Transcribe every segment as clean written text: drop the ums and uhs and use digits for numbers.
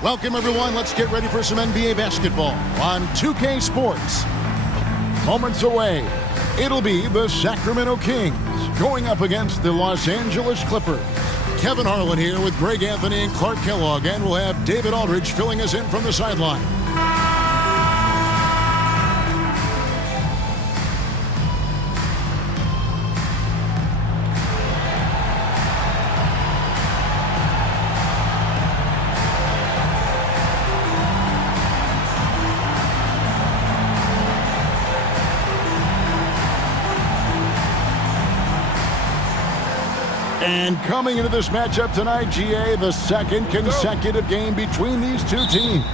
Welcome, everyone. Let's get ready for some NBA basketball on 2K Sports. Moments away, it'll be the Sacramento Kings going up against the Los Angeles Clippers. Kevin Harlan here with Greg Anthony and Clark Kellogg, and we'll have David Aldridge filling us in from the sideline. And coming into this matchup tonight, GA, the second consecutive game between these two teams.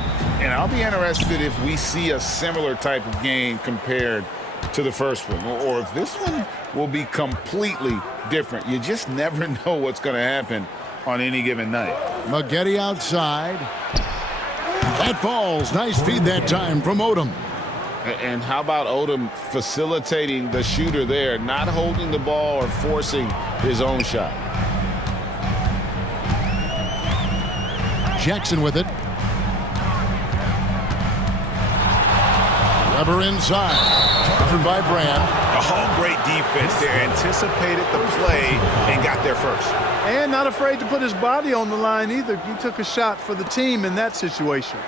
And I'll be interested if we see a similar type of game compared to the first one, or if this one will be completely different. You just never know what's going to happen on any given night. Maggette outside. That falls. Nice feed that time from Odom. And how about Odom facilitating the shooter there, not holding the ball or forcing his own shot. Jackson with it. Weber inside. Covered by Brand. Oh, great defense there. Anticipated the play and got there first. And not afraid to put his body on the line either. He took a shot for the team in that situation.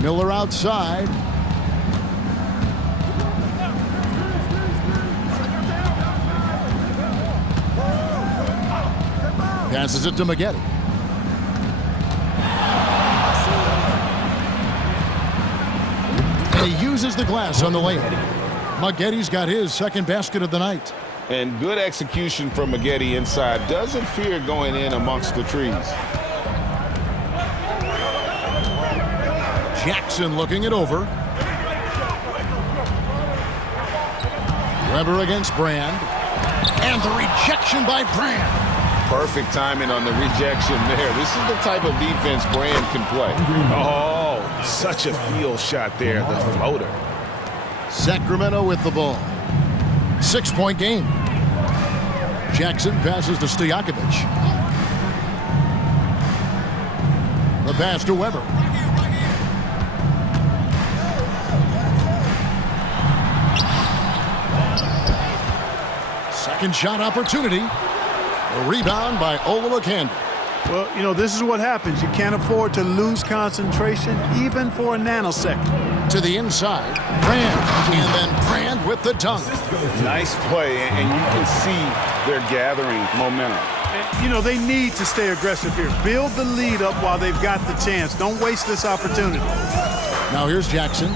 Miller outside. Passes it to Maggette. And he uses the glass on the layup. Maggette's got his second basket of the night. And good execution from Maggette inside. Doesn't fear going in amongst the trees. Jackson looking it over. Weber against Brand. And the rejection by Brand. Perfect timing on the rejection there. This is the type of defense Brand can play. Oh, such a field shot there, the floater. Sacramento with the ball. 6-point game. Jackson passes to Stojakovic. The pass to Weber. Second shot opportunity. A rebound by Olowokandi. Well, you know, this is what happens. You can't afford to lose concentration even for a nanosecond. To the inside. Brand. And then Brand with the dunk. Nice play, and you can see they're gathering momentum. And, you know, they need to stay aggressive here. Build the lead up while they've got the chance. Don't waste this opportunity. Now here's Jackson.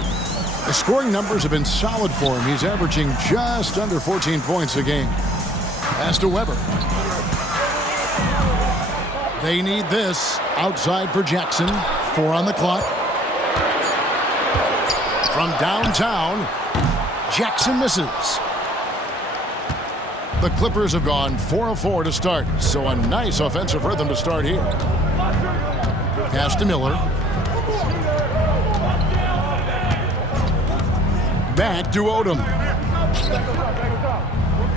The scoring numbers have been solid for him. He's averaging just under 14 points a game. Pass to Weber. They need this. Outside for Jackson. 4 on the clock. From downtown, Jackson misses. The Clippers have gone 4 of 4 to start, so a nice offensive rhythm to start here. Pass to Miller. Back to Odom.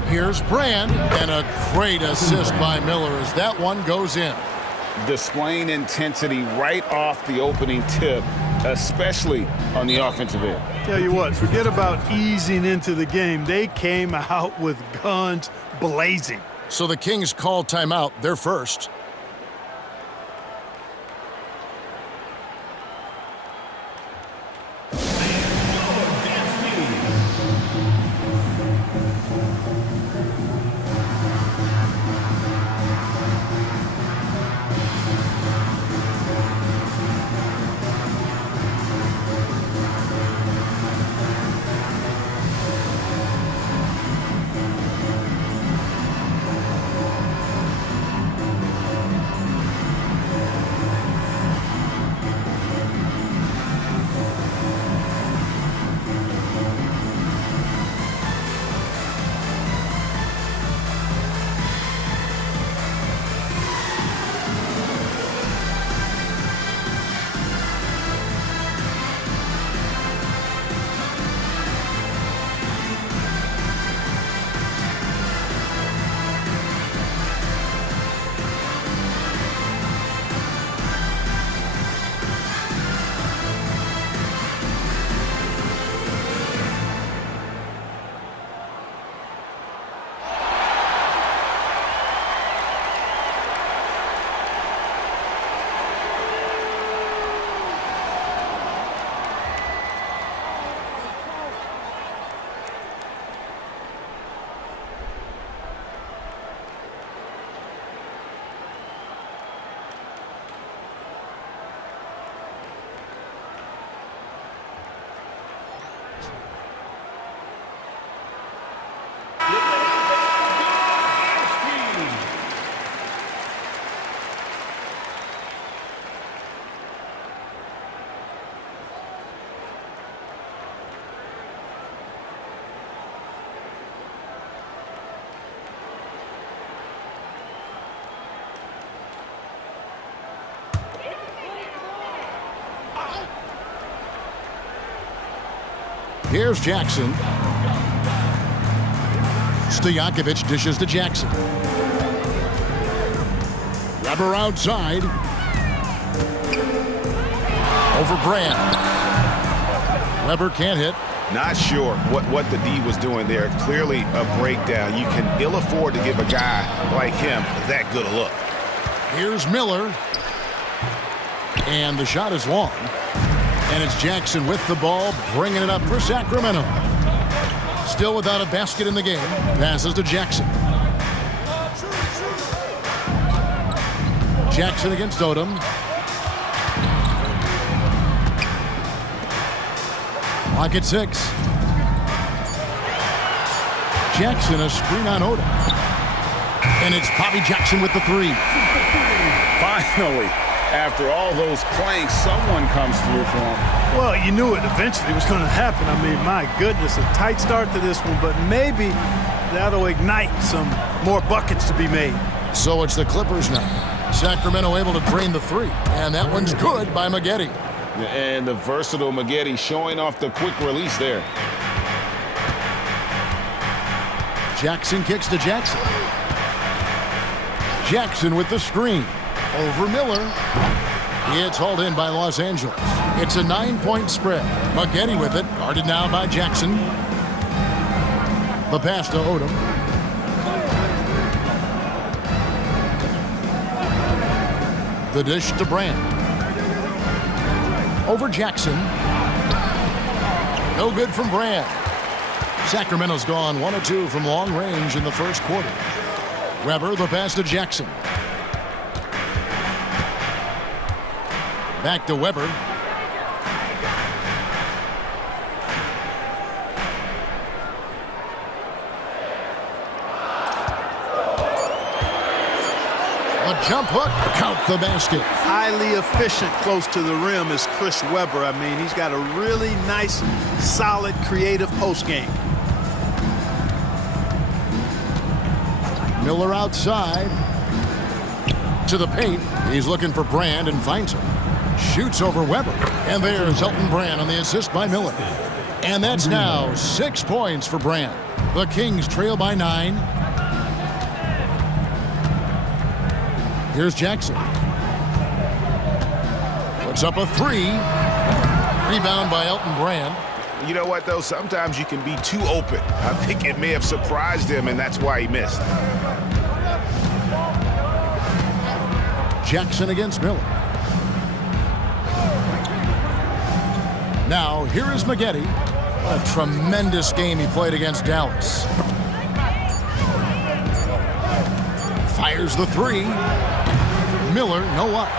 Here's Brand, and a great assist by Miller as that one goes in. Displaying intensity right off the opening tip, especially on the offensive end. Tell you what, forget about easing into the game. They came out with guns blazing. So the Kings call timeout. They're first. Here's Jackson. Stojakovic dishes to Jackson. Weber outside. Over Brand. Weber can't hit. Not sure what the D was doing there. Clearly a breakdown. You can ill afford to give a guy like him that good a look. Here's Miller. And the shot is long. And it's Jackson with the ball, bringing it up for Sacramento. Still without a basket in the game. Passes to Jackson. Jackson against Odom. Clock at 6. Jackson a screen on Odom. And it's Bobby Jackson with the 3. Finally, after all those clanks, someone comes through for him. Well, you knew it eventually was going to happen. I mean, my goodness, a tight start to this one, but maybe that'll ignite some more buckets to be made. So it's the Clippers now. Sacramento able to drain the 3. And that one's good by Maggette. And the versatile Maggette showing off the quick release there. Jackson kicks to Jackson. Jackson with the screen. Over Miller. It's hauled in by Los Angeles. It's a 9-point spread. Maggette with it. Guarded now by Jackson. The pass to Odom. The dish to Brand. Over Jackson. No good from Brand. Sacramento's gone 1 of 2 from long range in the first quarter. Weber, the pass to Jackson. Back to Weber. A jump hook, count the basket. Highly efficient close to the rim is Chris Weber. I mean, he's got a really nice, solid, creative post game. Miller outside. To the paint. He's looking for Brand and finds him. Shoots over Weber. And there's Elton Brand on the assist by Miller. And that's now 6 points for Brand. The Kings trail by 9. Here's Jackson. Puts up a 3. Rebound by Elton Brand. You know what, though? Sometimes you can be too open. I think it may have surprised him, and that's why he missed. Jackson against Miller. Now, here is Maggette. What a tremendous game he played against Dallas. Fires the 3. Miller, no luck.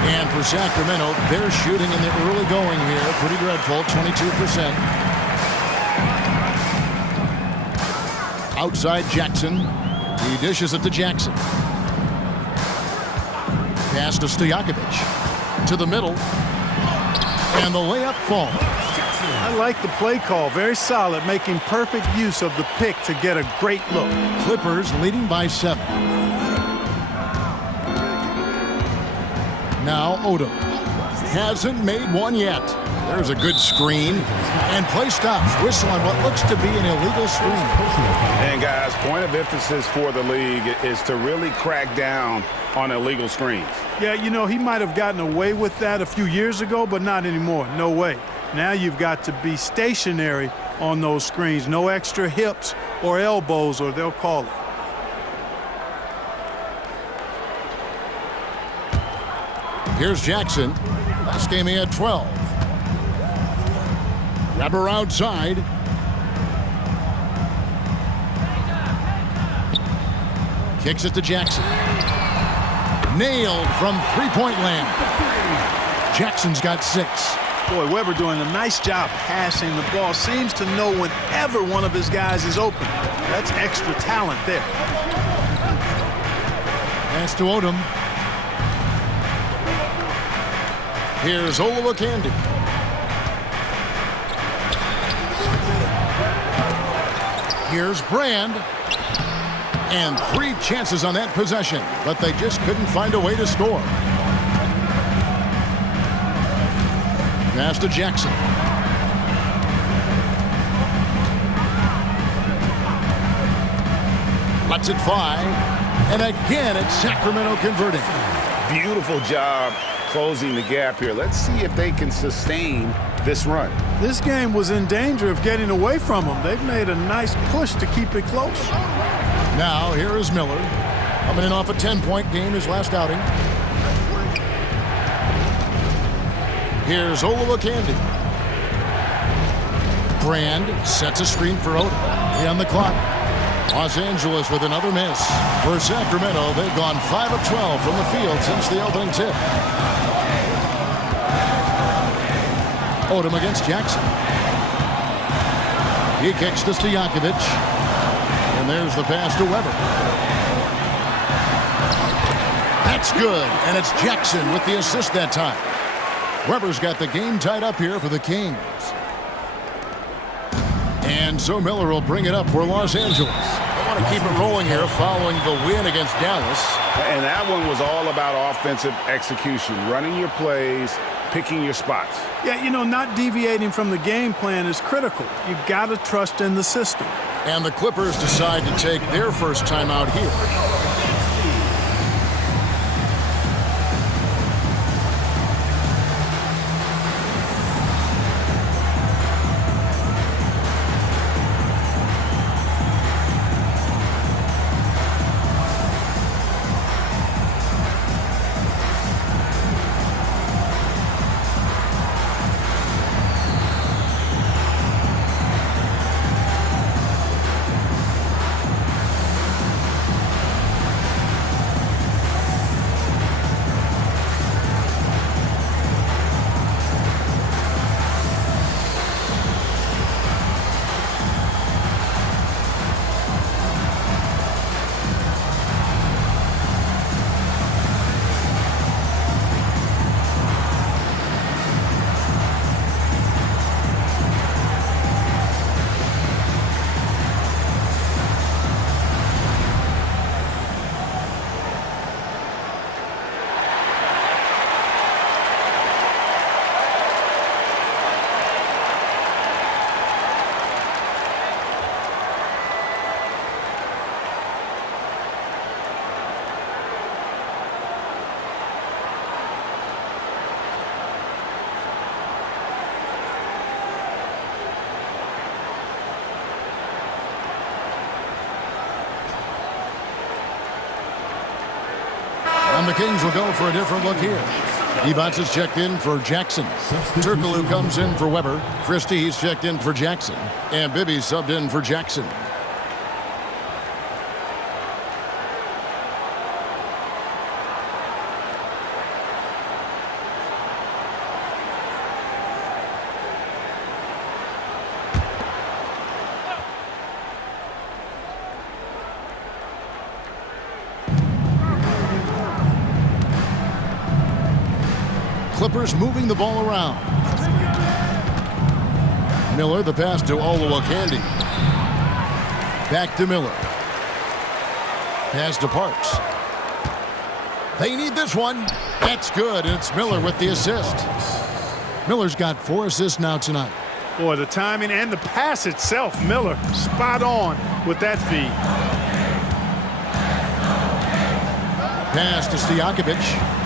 And for Sacramento, they're shooting in the early going here. Pretty dreadful, 22%. Outside Jackson. He dishes it to Jackson. Pass to Stojakovic. To the middle. And the layup falls. I like the play call. Very solid, making perfect use of the pick to get a great look. Clippers leading by 7. Now Odom. Hasn't made one yet. There's a good screen. And play stops. Whistle on what looks to be an illegal screen. And guys, point of emphasis for the league is to really crack down on illegal screens. Yeah, you know, he might have gotten away with that a few years ago, but not anymore. No way. Now you've got to be stationary on those screens. No extra hips or elbows, or they'll call it. Here's Jackson. Last game he had 12. Weber outside. Kicks it to Jackson. Nailed from three-point land. Jackson's got 6. Boy, Weber doing a nice job passing the ball. Seems to know whenever one of his guys is open. That's extra talent there. Pass to Odom. Here's Olowokandi. Here's Brand. And 3 chances on that possession, but they just couldn't find a way to score. Pass to Jackson. Lets it fly. And again, it's Sacramento converting. Beautiful job closing the gap here. Let's see if they can sustain this run. This game was in danger of getting away from them. They've made a nice push to keep it close. Now, here is Miller. Coming in off a 10-point game his last outing. Here's Olowokandi. Brand sets a screen for Odom. 3 on the clock. Los Angeles with another miss. For Sacramento, they've gone 5 of 12 from the field since the opening tip. Odom against Jackson. He kicks to Stojakovic. And there's the pass to Weber. That's good, and it's Jackson with the assist that time. Weber's got the game tied up here for the Kings. And so Miller will bring it up for Los Angeles. They want to keep it rolling here following the win against Dallas. And that one was all about offensive execution, running your plays, picking your spots. Yeah, you know, not deviating from the game plan is critical. You've got to trust in the system. And the Clippers decide to take their first timeout here. And the Kings will go for a different look here. Evans is checked in for Jackson. Turkoglu comes in for Weber. Christie's checked in for Jackson. And Bibby subbed in for Jackson. Clippers moving the ball around. Miller, the pass to Olowokandi. Back to Miller. Pass to Parks. They need this one. That's good, and it's Miller with the assist. Miller's got 4 assists now tonight. Boy, the timing and the pass itself, Miller, spot on with that feed. Pass to Stojakovic.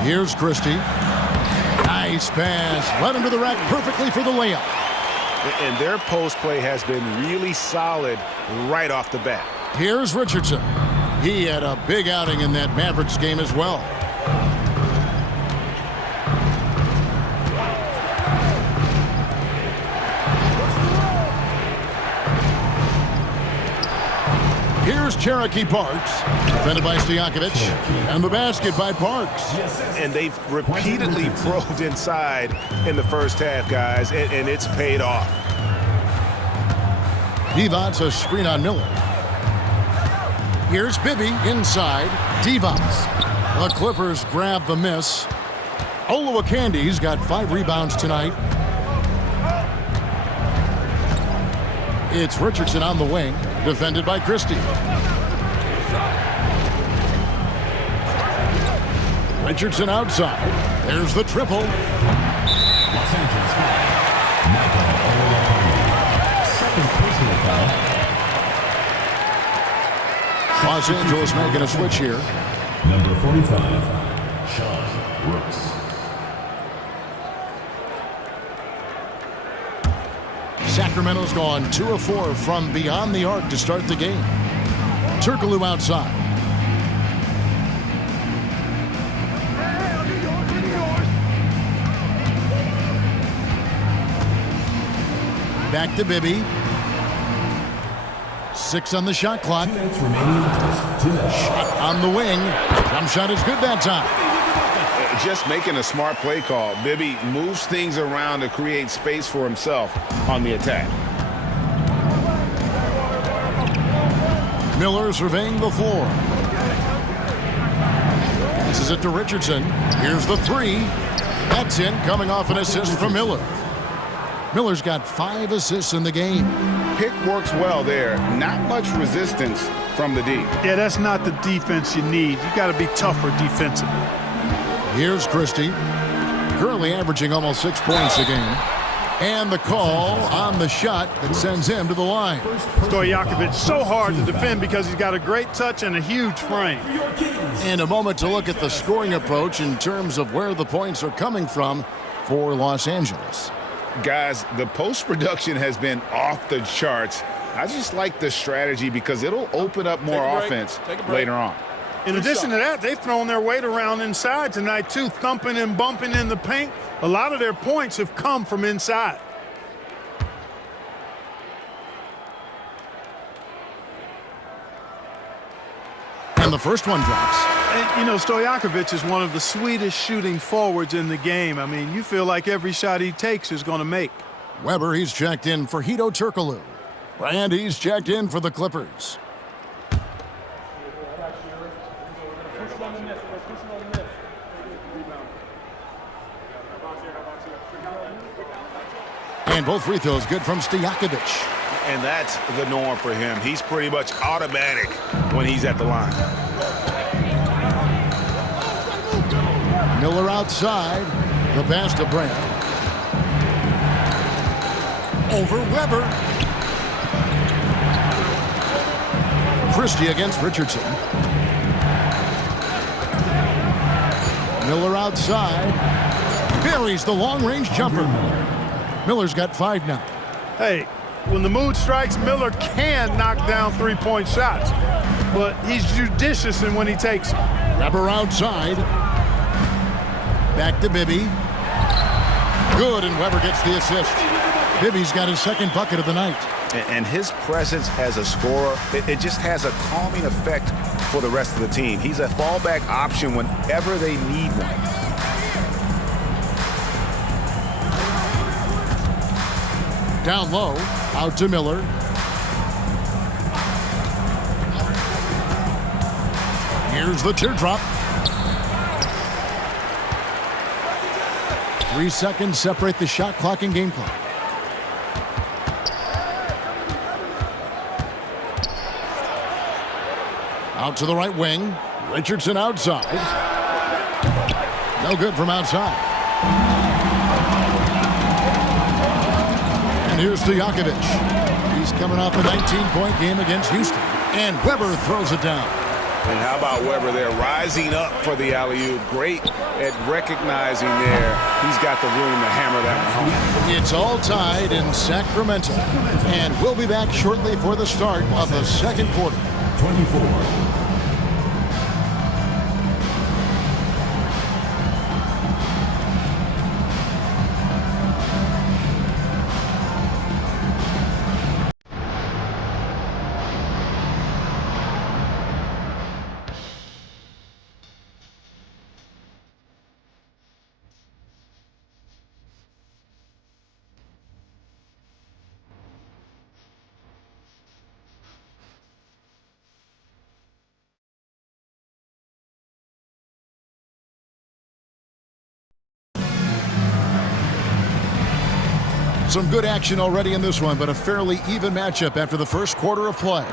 Here's Christie. Nice pass. Led him to the rack perfectly for the layup. And their post play has been really solid right off the bat. Here's Richardson. He had a big outing in that Mavericks game as well. Here's Cherokee Parks, defended by Stojakovic, and the basket by Parks. And they've repeatedly probed inside in the first half, guys, and it's paid off. Devon's a screen on Miller. Here's Bibby inside. Devon's. The Clippers grab the miss. Olowakandi's got 5 rebounds tonight. It's Richardson on the wing, defended by Christie. Richardson outside. There's the triple. Los Angeles foul. Michael Olowokandi. Second personal foul. Los Angeles making a switch here. Number 45, Sean Brooks. Sacramento's gone 2 of 4 from beyond the arc to start the game. Turkoglu outside. Back to Bibby. 6 on the shot clock. 2 minutes remaining in the first. 2 minutes. Shot on the wing. Jump shot is good that time. Just making a smart play call. Bibby moves things around to create space for himself on the attack. Miller surveying the floor. This is it to Richardson. Here's the 3. That's in, coming off an assist from Miller. Miller's got 5 assists in the game. Pick works well there. Not much resistance from the D. Yeah, that's not the defense you need. You got to be tougher defensively. Here's Christie, currently averaging almost 6 points a game. And the call on the shot that sends him to the line. Stojakovic so hard to defend because he's got a great touch and a huge frame. And a moment to look at the scoring approach in terms of where the points are coming from for Los Angeles. Guys, the post-production has been off the charts. I just like the strategy because it'll open up more offense later on. In addition to that, they've thrown their weight around inside tonight, too, thumping and bumping in the paint. A lot of their points have come from inside. And the first one drops. And, you know, Stojakovic is one of the sweetest shooting forwards in the game. I mean, you feel like every shot he takes is going to make. Weber, he's checked in for Hedo Turkoglu. And he's checked in for the Clippers. And both free throws good from Stojakovic. And that's the norm for him. He's pretty much automatic when he's at the line. Miller outside. The pass to Brand. Over Weber. Christie against Richardson. Miller outside. Buries the long-range jumper. Miller's got 5 now. Hey, when the mood strikes, Miller can knock down three-point shots, but he's judicious in when he takes them. Weber outside. Back to Bibby. Good, and Weber gets the assist. Bibby's got his 2nd bucket of the night. And his presence as a scorer, it just has a calming effect for the rest of the team. He's a fallback option whenever they need one. Down low, out to Miller. Here's the teardrop. 3 seconds separate the shot clock and game clock. Out to the right wing. Richardson outside. No good from outside. And here's Stojakovic. He's coming off a 19-point game against Houston. And Weber throws it down. And how about Weber there rising up for the alley-oop? Great at recognizing there. He's got the room to hammer that one home. It's all tied in Sacramento. And we'll be back shortly for the start of the 2nd quarter. 24. Some good action already in this one, but a fairly even matchup after the first quarter of play.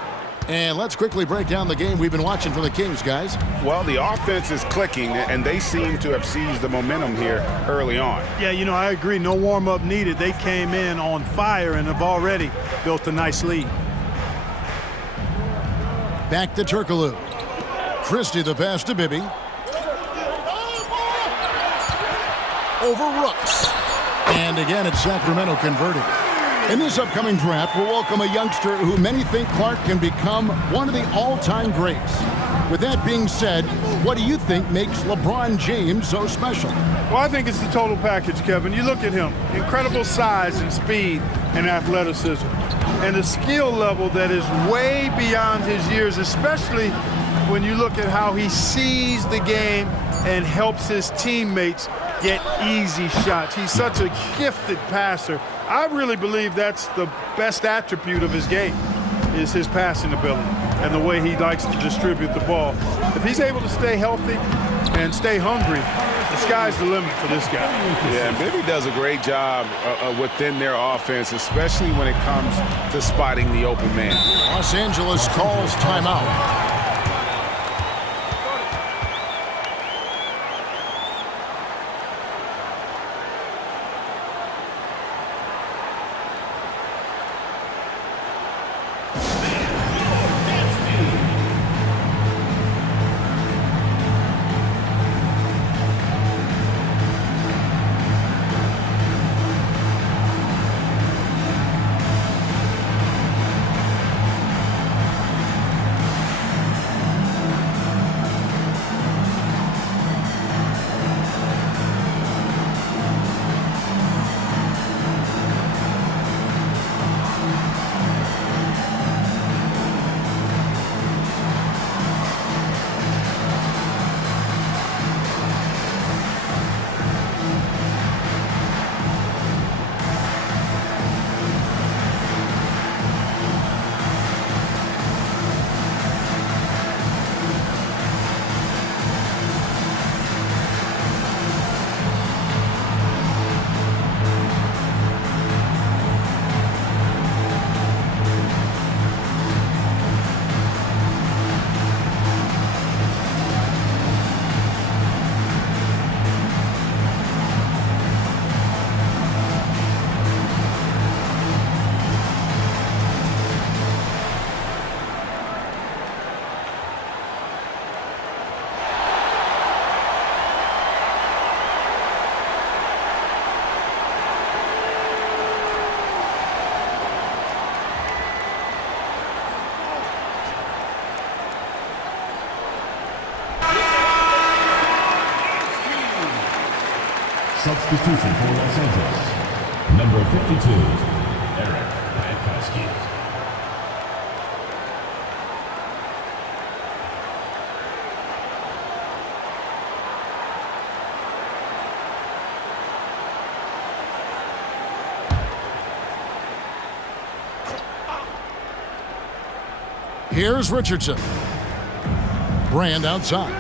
And let's quickly break down the game we've been watching for the Kings, guys. Well, the offense is clicking, and they seem to have seized the momentum here early on. Yeah, you know, I agree. No warm-up needed. They came in on fire and have already built a nice lead. Back to Turkoglu. Christie the pass to Bibby. Over Rooks. And again, it's Sacramento converting. In this upcoming draft, we'll welcome a youngster who many think Clark can become one of the all-time greats. With that being said, what do you think makes LeBron James so special? Well, I think it's the total package, Kevin. You look at him, incredible size and speed and athleticism, and a skill level that is way beyond his years, especially when you look at how he sees the game and helps his teammates get easy shots. He's such a gifted passer. I really believe that's the best attribute of his game, is his passing ability and the way he likes to distribute the ball. If he's able to stay healthy and stay hungry, the sky's the limit for this guy. Yeah, and Bibby does a great job within their offense, especially when it comes to spotting the open man. Los Angeles calls timeout. Substitution for Los Angeles. Number 52, Eric Jankowski. Here's Richardson. Brand outside.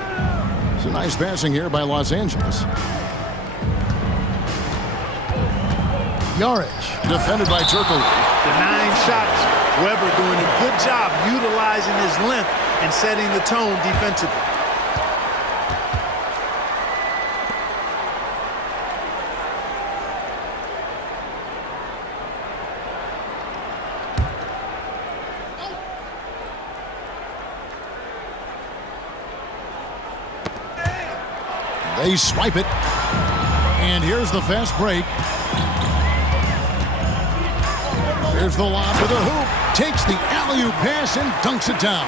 It's a nice passing here by Los Angeles. Yarich, defended by Turkle. The 9 shots. Weber doing a good job utilizing his length and setting the tone defensively. They swipe it. And here's the fast break. Here's the lob to the hoop. Takes the alley-oop pass and dunks it down.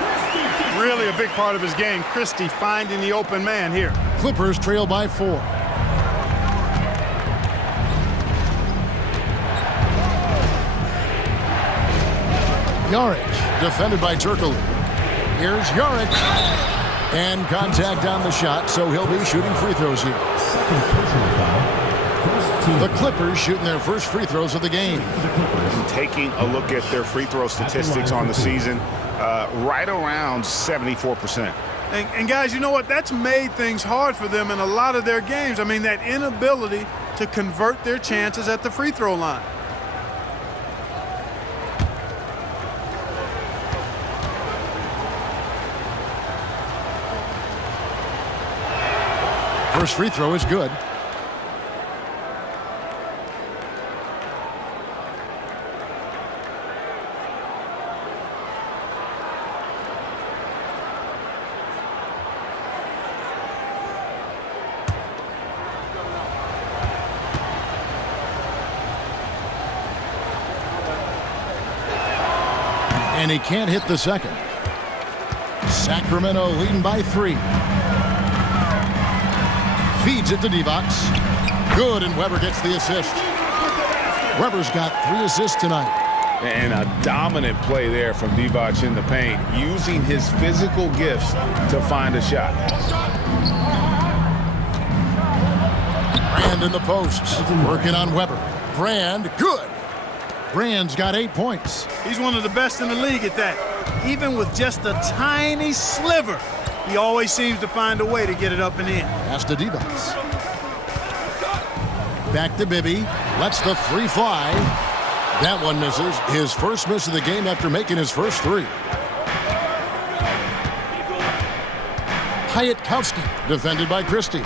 Really a big part of his game. Christie finding the open man here. Clippers trail by 4. Yarich, defended by Turkle. Here's Yarich. And contact on the shot, so he'll be shooting free throws here. Second personal foul. First team. The Clippers shooting their first free throws of the game. Taking a look at their free throw statistics on the season, right around 74%. And guys, you know what? That's made things hard for them in a lot of their games. I mean, that inability to convert their chances at the free throw line. First free throw is good. And he can't hit the second. Sacramento leading by 3. Feeds it to Divac. Good, and Weber gets the assist. Weber's got 3 assists tonight. And a dominant play there from Divac in the paint, using his physical gifts to find a shot. Brand in the posts, working on Weber. Brand, good. Brand's got 8 points. He's one of the best in the league at that. Even with just a tiny sliver, he always seems to find a way to get it up and in. Pass to Divac. Back to Bibby. Lets the 3 fly. That one misses. His first miss of the game after making his first 3. Hyatkowski, defended by Christie.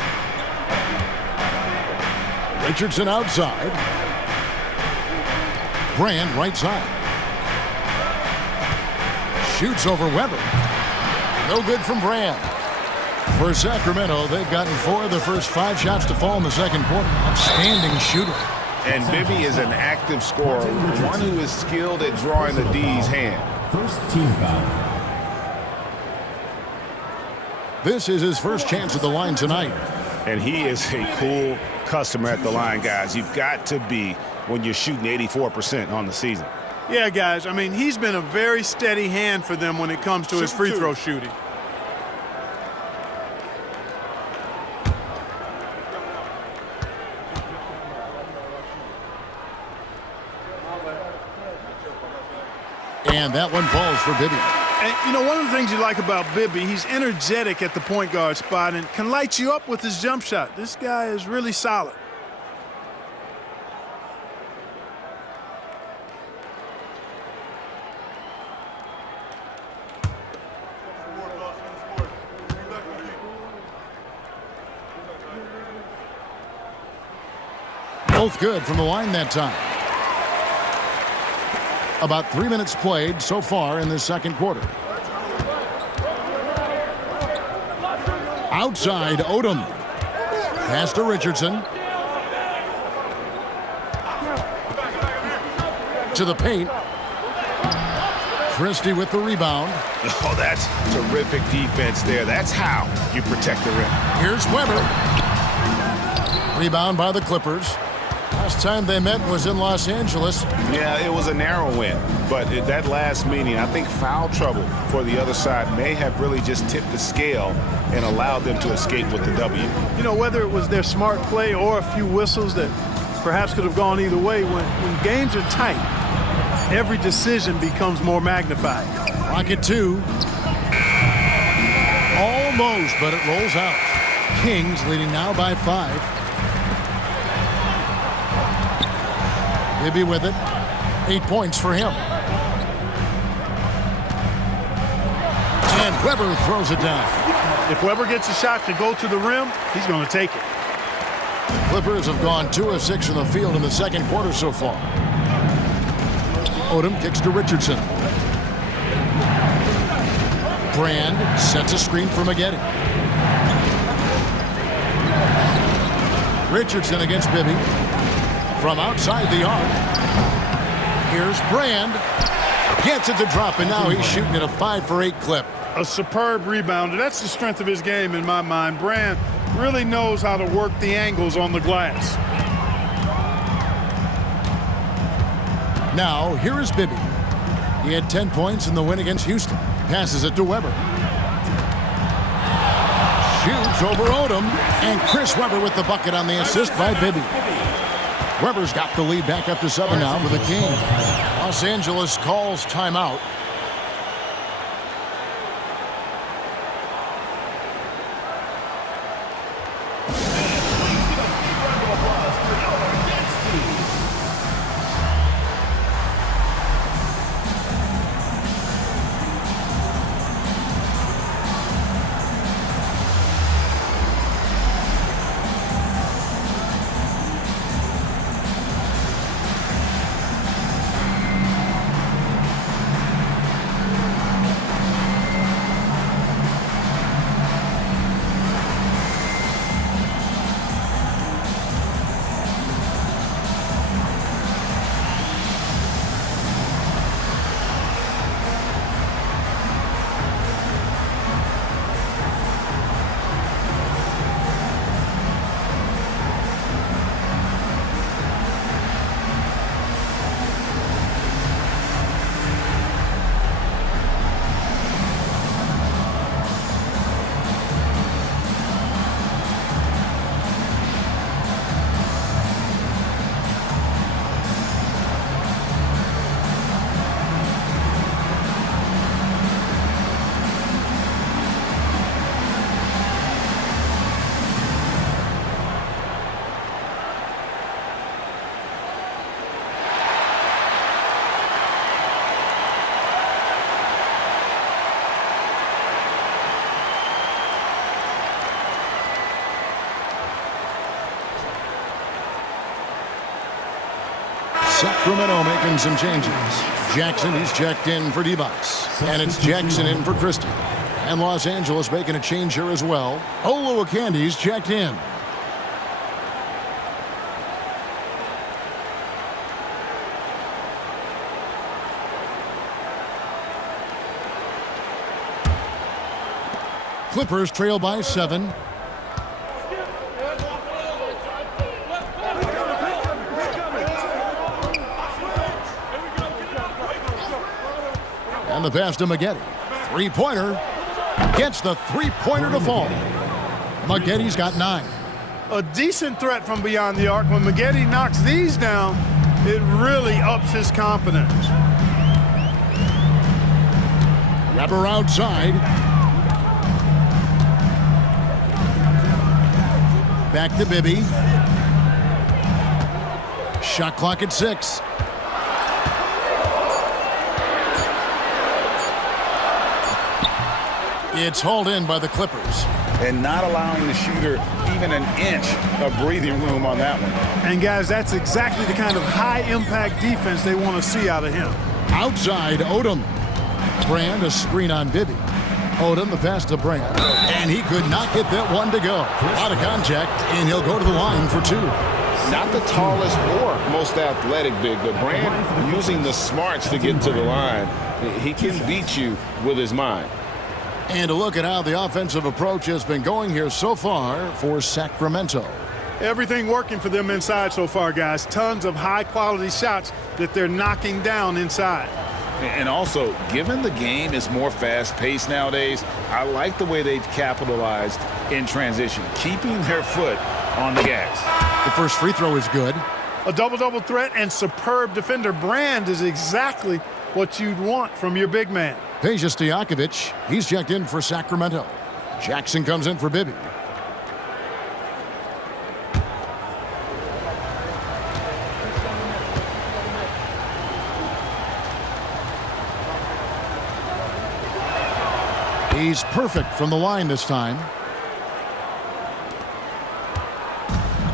Richardson outside. Brand right side. Shoots over Weber. No good from Brand. For Sacramento, they've gotten 4 of the first 5 shots to fall in the second quarter. Outstanding shooter. And Bibby is an active scorer, one who is skilled at drawing the D's hand. First team foul. This is his first chance at the line tonight. And he is a cool customer at the line, guys. You've got to be when you're shooting 84% on the season. Yeah, guys, I mean, he's been a very steady hand for them when it comes to his free throw shooting. And that one falls for Bibby. And, you know, one of the things you like about Bibby, he's energetic at the point guard spot and can light you up with his jump shot. This guy is really solid. Both good from the line that time. About 3 minutes played so far in this second quarter. Outside, Odom. Pass to Richardson. To the paint. Christie with the rebound. Oh, that's terrific defense there. That's how you protect the rim. Here's Weber. Rebound by the Clippers. Last time they met was in Los Angeles. Yeah, it was a narrow win, but that last meeting, I think foul trouble for the other side may have really just tipped the scale and allowed them to escape with the W. You know, whether it was their smart play or a few whistles that perhaps could have gone either way, when games are tight, every decision becomes more magnified. Rocket 2. Almost, but it rolls out. Kings leading now by 5. Bibby with it. 8 points for him. And Weber throws it down. If Weber gets a shot to go to the rim, he's going to take it. Clippers have gone 2 of 6 from the field in the second quarter so far. Odom kicks to Richardson. Brand sets a screen for Maggette. Richardson against Bibby. From outside the arc. Here's Brand. Gets it to drop, and now he's shooting at a 5 for 8 clip. A superb rebounder. That's the strength of his game in my mind. Brand really knows how to work the angles on the glass. Now, here is Bibby. He had 10 points in the win against Houston. Passes it to Weber. Shoots over Odom, and Chris Weber with the bucket on the assist by Bibby. Weber's got the lead back up to 7 now for the Kings. Los Angeles calls timeout. Sacramento making some changes. Jackson, he's checked in for Devos. And it's Jackson in for Christie. And Los Angeles making a change here as well. Oluwakandi's checked in. Clippers trail by 7. And the pass to Maggette. Three-pointer. Gets the three-pointer to fall. Maggette's got 9. A decent threat from beyond the arc. When Maggette knocks these down, it really ups his confidence. Weber outside. Back to Bibby. Shot clock at 6. It's hauled in by the Clippers. And not allowing the shooter even an inch of breathing room on that one. And guys, that's exactly the kind of high-impact defense they want to see out of him. Outside, Odom. Brand, a screen on Bibby. Odom, the pass to Brand. And he could not get that one to go. Out of contact, and he'll go to the line for 2. Not the tallest or most athletic big, but Brand using the smarts to get to the line. He can beat you with his mind. And a look at how the offensive approach has been going here so far for Sacramento. Everything working for them inside so far, guys. Tons of high-quality shots that they're knocking down inside. And also, given the game is more fast-paced nowadays, I like the way they've capitalized in transition, keeping their foot on the gas. The first free throw is good. A double-double threat and superb defender. Brand is exactly what you'd want from your big man. Peja Stojakovic, he's checked in for Sacramento. Jackson comes in for Bibby. He's perfect from the line this time.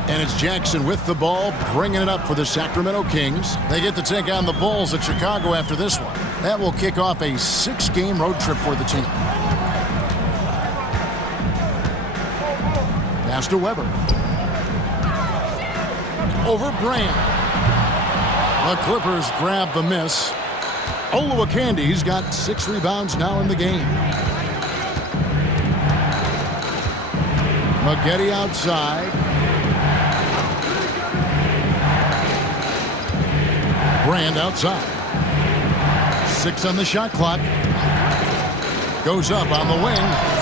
And it's Jackson with the ball, bringing it up for the Sacramento Kings. They get to take on the Bulls at Chicago after this one. That will kick off a 6-game road trip for the team. Pass to Weber. Over Brand. The Clippers grab the miss. Oluwakandi's got 6 rebounds now in the game. Maggette outside. Brand outside. 6 on the shot clock. Goes up on the wing.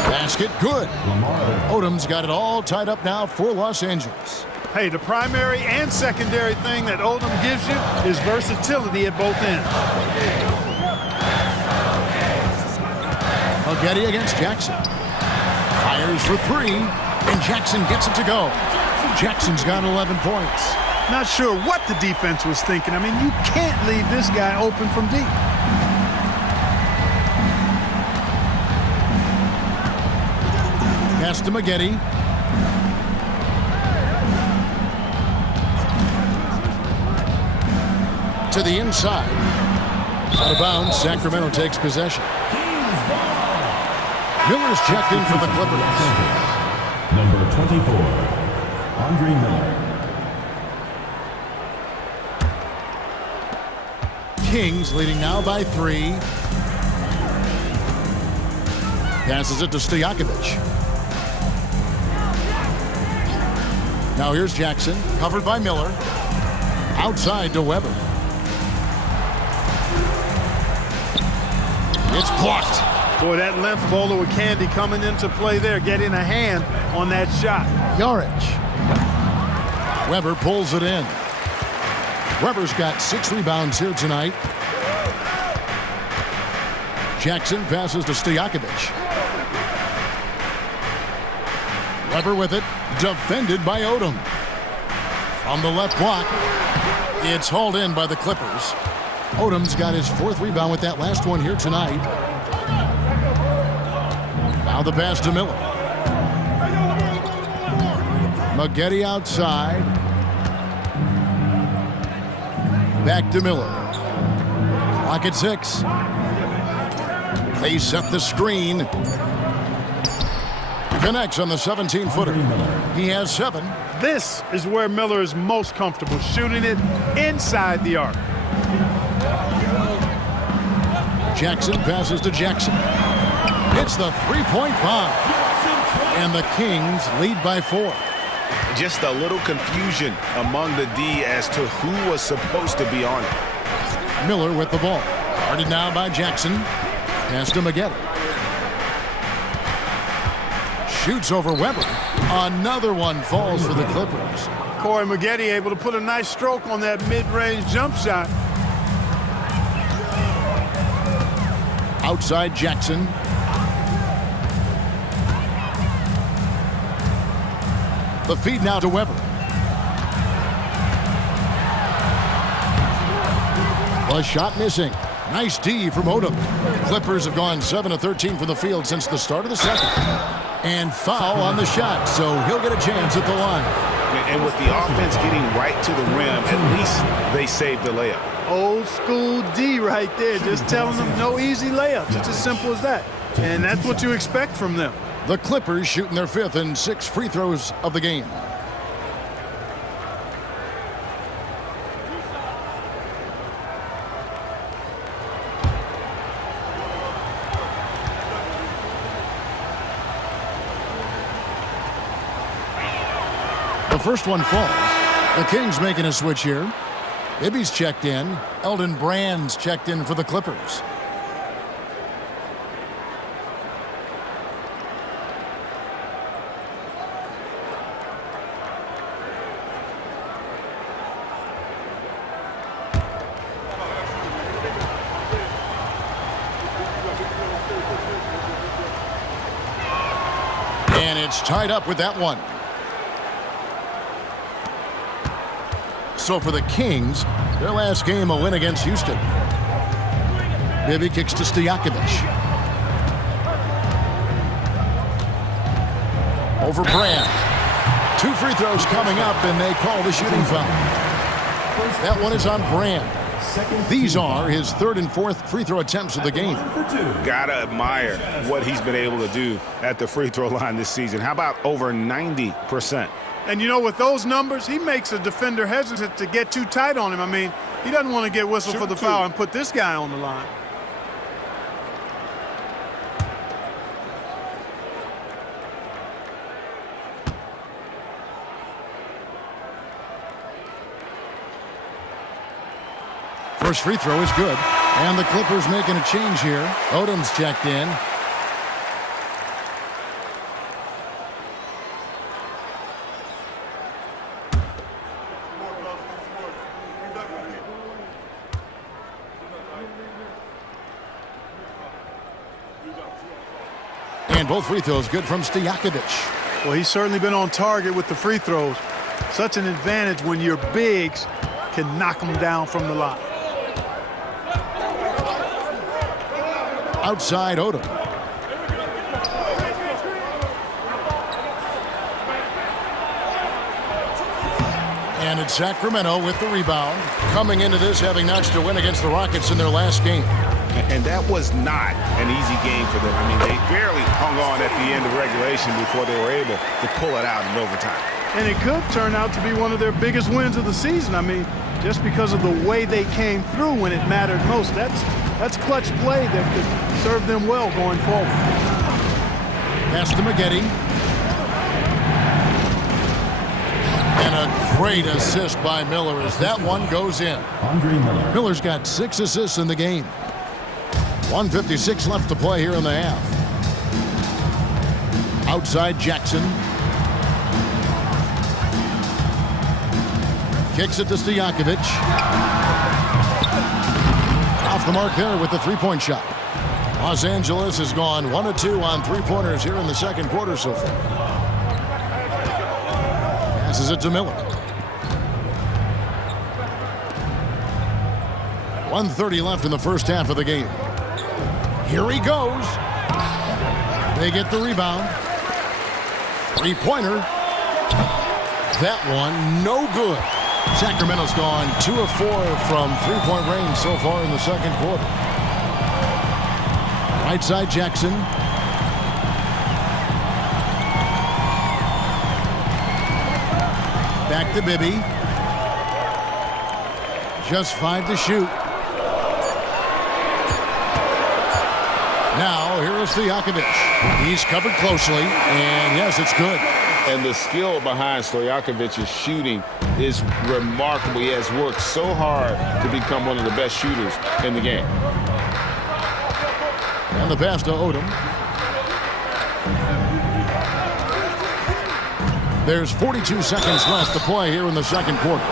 Basket good. Odom's got it all tied up now for Los Angeles. Hey, the primary and secondary thing that Odom gives you is versatility at both ends. Maggette against Jackson. Fires for 3, and Jackson gets it to go. Jackson's got 11 points. Not sure what the defense was thinking. I mean, you can't leave this guy open from deep. Pass to Maggette. To the inside. Out of bounds, Sacramento takes possession. Miller's checked in for the Clippers. Number 24, Andre Miller. Kings leading now by 3. Passes it to Stojakovic. Now here's Jackson, covered by Miller. Outside to Weber. It's blocked. Boy, that length of Oluwakanди coming into play there, getting a hand on that shot. Yarich. Weber pulls it in. Weber's got 6 rebounds here tonight. Jackson passes to Stojakovic. Weber with it, defended by Odom. From the left block, it's hauled in by the Clippers. Odom's got his 4th rebound with that last one here tonight. Now the pass to Miller. Maggette outside. Back to Miller. Clock at 6. They set the screen. Connects on the 17-footer. He has 7. This is where Miller is most comfortable, shooting it inside the arc. Jackson passes to Jackson. Hits the three-point bomb. And the Kings lead by 4. Just a little confusion among the D as to who was supposed to be on it. Miller with the ball. Guarded now by Jackson. Pass to Maggette. Shoots over Weber. Another one falls for the Clippers. Corey Maggette able to put a nice stroke on that mid-range jump shot. Outside Jackson. The feed now to Weber. A shot missing. Nice D from Odom. The Clippers have gone 7 of 13 from the field since the start of the second. And foul on the shot, so he'll get a chance at the line. And with the offense getting right to the rim, at least they saved the layup. Old school D right there, just telling them no easy layups. It's as simple as that. And that's what you expect from them. The Clippers shooting their 5th and 6th free throws of the game. The first one falls. The Kings making a switch here. Ibby's checked in. Elton Brand's checked in for the Clippers. And it's tied up with that one. So for the Kings, their last game a win against Houston. Bibby kicks to Stojakovic. Over Brand. 2 free throws coming up, and they call the shooting foul. That one is on Brand. These are his 3rd and 4th free throw attempts of the game. Gotta admire what he's been able to do at the free throw line this season. How about over 90%? And you know, with those numbers, he makes a defender hesitant to get too tight on him. I mean, he doesn't want to get whistled for the foul and put this guy on the line. First free throw is good. And the Clippers making a change here. Odom's checked in. And both free throws good from Stojakovic. Well, he's certainly been on target with the free throws. Such an advantage when your bigs can knock them down from the line. Outside Odom. And it's Sacramento with the rebound. Coming into this having notched a win against the Rockets in their last game. And that was not an easy game for them. I mean, they barely hung on at the end of regulation before they were able to pull it out in overtime. And it could turn out to be one of their biggest wins of the season. I mean, just because of the way they came through when it mattered most. That's clutch play that could serve them well going forward. Pass to Maggette. And a great assist by Miller as that one goes in. Miller's got 6 assists in the game. 1:56 left to play here in the half. Outside Jackson. Kicks it to Stojakovic. Off the mark there with the three-point shot. Los Angeles has gone 1 of 2 on three-pointers here in the second quarter so far. Passes it to Miller. 1:30 left in the first half of the game. Here he goes. They get the rebound. Three-pointer. That one no good. Sacramento's gone 2 of 4 from three-point range so far in the second quarter. Right side, Jackson. Back to Bibby. Just 5 to shoot. Now, here is Stojakovic. He's covered closely, and yes, it's good. And the skill behind Stojakovic's shooting is remarkable. He has worked so hard to become one of the best shooters in the game. And the pass to Odom. There's 42 seconds left to play here in the second quarter.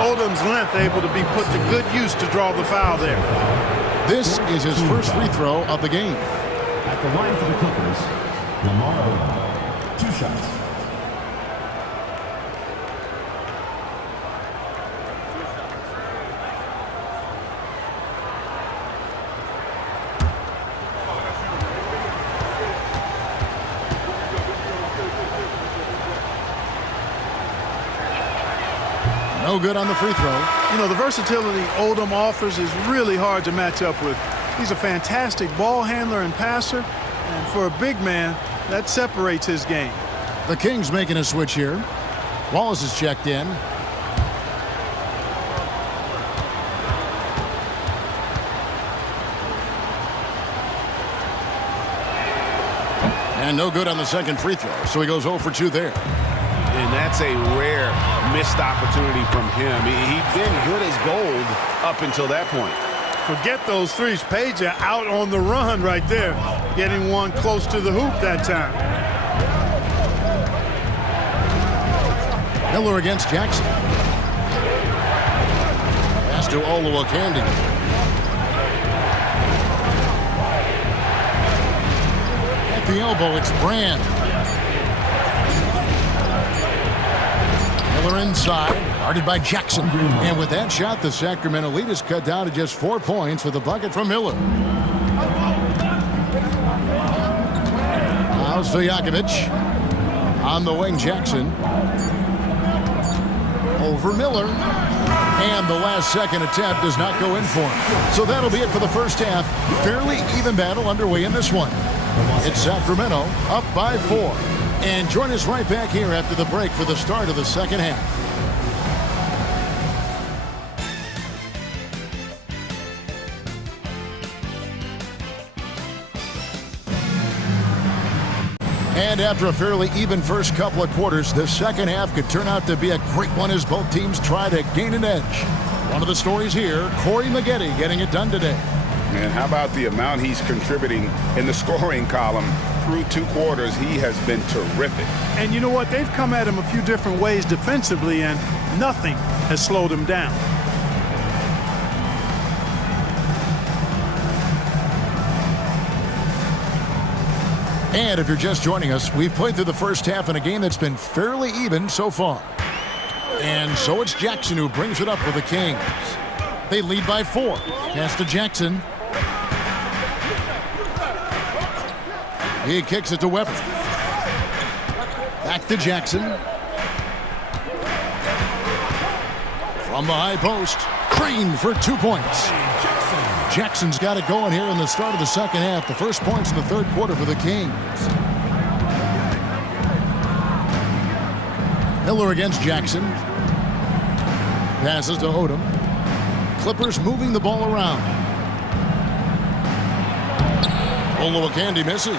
Odom's length able to be put to good use to draw the foul there. This is his first free throw of the game. At the line for the Clippers, Lamar Odom. 2 shots. No good on the free throw. You know, the versatility Odom offers is really hard to match up with. He's a fantastic ball handler and passer, and for a big man, that separates his game. The Kings making a switch here. Wallace is checked in. And no good on the second free throw, so he goes 0 for 2 there. And that's a rare missed opportunity from him. He'd been good as gold up until that point. Forget those threes. Page out on the run right there, getting one close to the hoop that time. Miller against Jackson. Pass to Olowokandi. At the elbow, it's Brand. Miller inside, guarded by Jackson. And with that shot, the Sacramento lead is cut down to just 4 points with a bucket from Miller. Now Stojakovic. On the wing, Jackson. Over Miller. And the last second attempt does not go in for him. So that'll be it for the first half. Fairly even battle underway in this one. It's Sacramento up by 4. And join us right back here after the break for the start of the second half. And after a fairly even first couple of quarters, the second half could turn out to be a great one as both teams try to gain an edge. One of the stories here, Corey Maggette getting it done today. And how about the amount he's contributing in the scoring column? Through 2 quarters, he has been terrific. And you know what? They've come at him a few different ways defensively, and nothing has slowed him down. And if you're just joining us, we've played through the first half in a game that's been fairly even so far. And so it's Jackson who brings it up for the Kings. They lead by 4. Pass to Jackson. He kicks it to Weber. Back to Jackson. From the high post. Crane for 2 points. Jackson's got it going here in the start of the second half. The first points in the third quarter for the Kings. Miller against Jackson. Passes to Odom. Clippers moving the ball around. Olowokandi misses.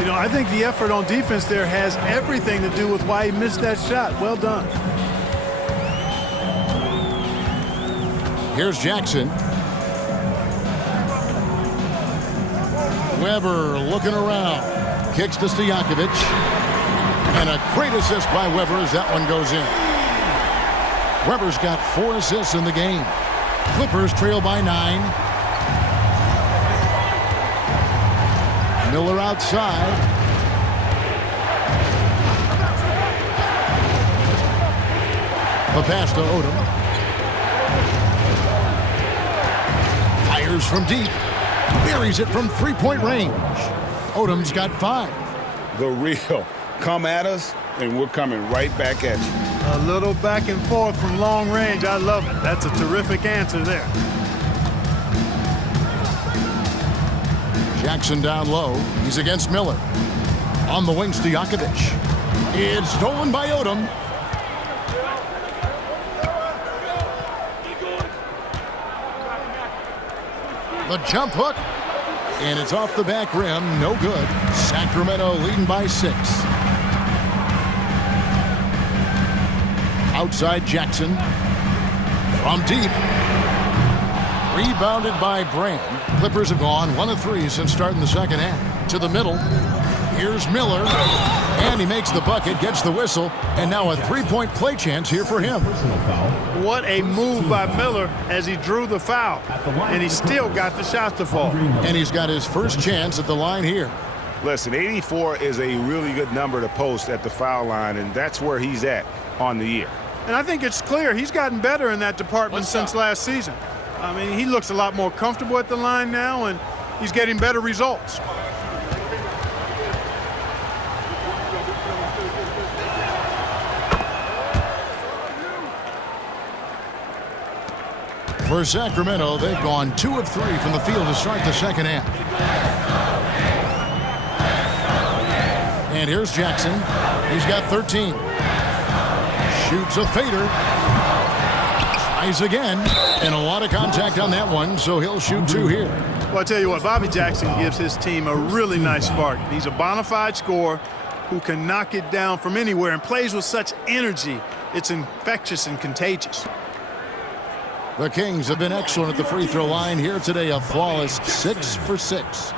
You know, I think the effort on defense there has everything to do with why he missed that shot. Well done. Here's Jackson. Weber looking around. Kicks to Stojakovic. And a great assist by Weber as that one goes in. Weber's got 4 assists in the game. Clippers trail by 9. Miller outside. The pass to Odom. Fires from deep. Buries it from 3-point range. Odom's got 5. The real come at us, and we're coming right back at you. A little back and forth from long range. I love it. That's a terrific answer there. Jackson down low. He's against Miller. On the wing, Stojakovic. It's stolen by Odom. The jump hook. And it's off the back rim. No good. Sacramento leading by 6. Outside Jackson. From deep. Rebounded by Brand. Clippers have gone 1 of 3 since starting the second half. To the middle. Here's Miller. And he makes the bucket, gets the whistle, and now a 3-point play chance here for him. What a move by Miller as he drew the foul. And he still got the shot to fall. And he's got his first chance at the line here. Listen, 84 is a really good number to post at the foul line, and that's where he's at on the year. And I think it's clear he's gotten better in that department since last season. I mean, he looks a lot more comfortable at the line now, and he's getting better results. For Sacramento, they've gone 2 of 3 from the field to start the second half. And here's Jackson. He's got 13. Shoots a fader. Tries again. And a lot of contact on that one, so he'll shoot 2 here. Well, I tell you what, Bobby Jackson gives his team a really nice spark. He's a bona fide scorer who can knock it down from anywhere and plays with such energy. It's infectious and contagious. The Kings have been excellent at the free throw line here today. A flawless 6 for 6.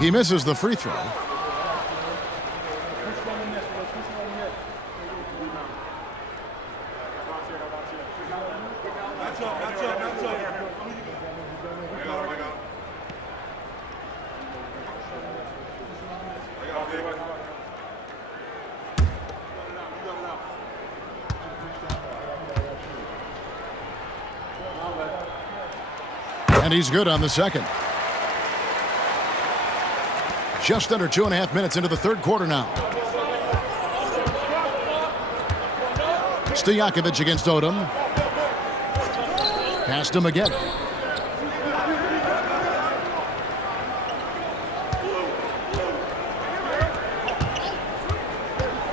He misses the free throw. And he's good on the second. Just under 2.5 minutes into the third quarter now. Stojakovic against Odom. Pass to Magette.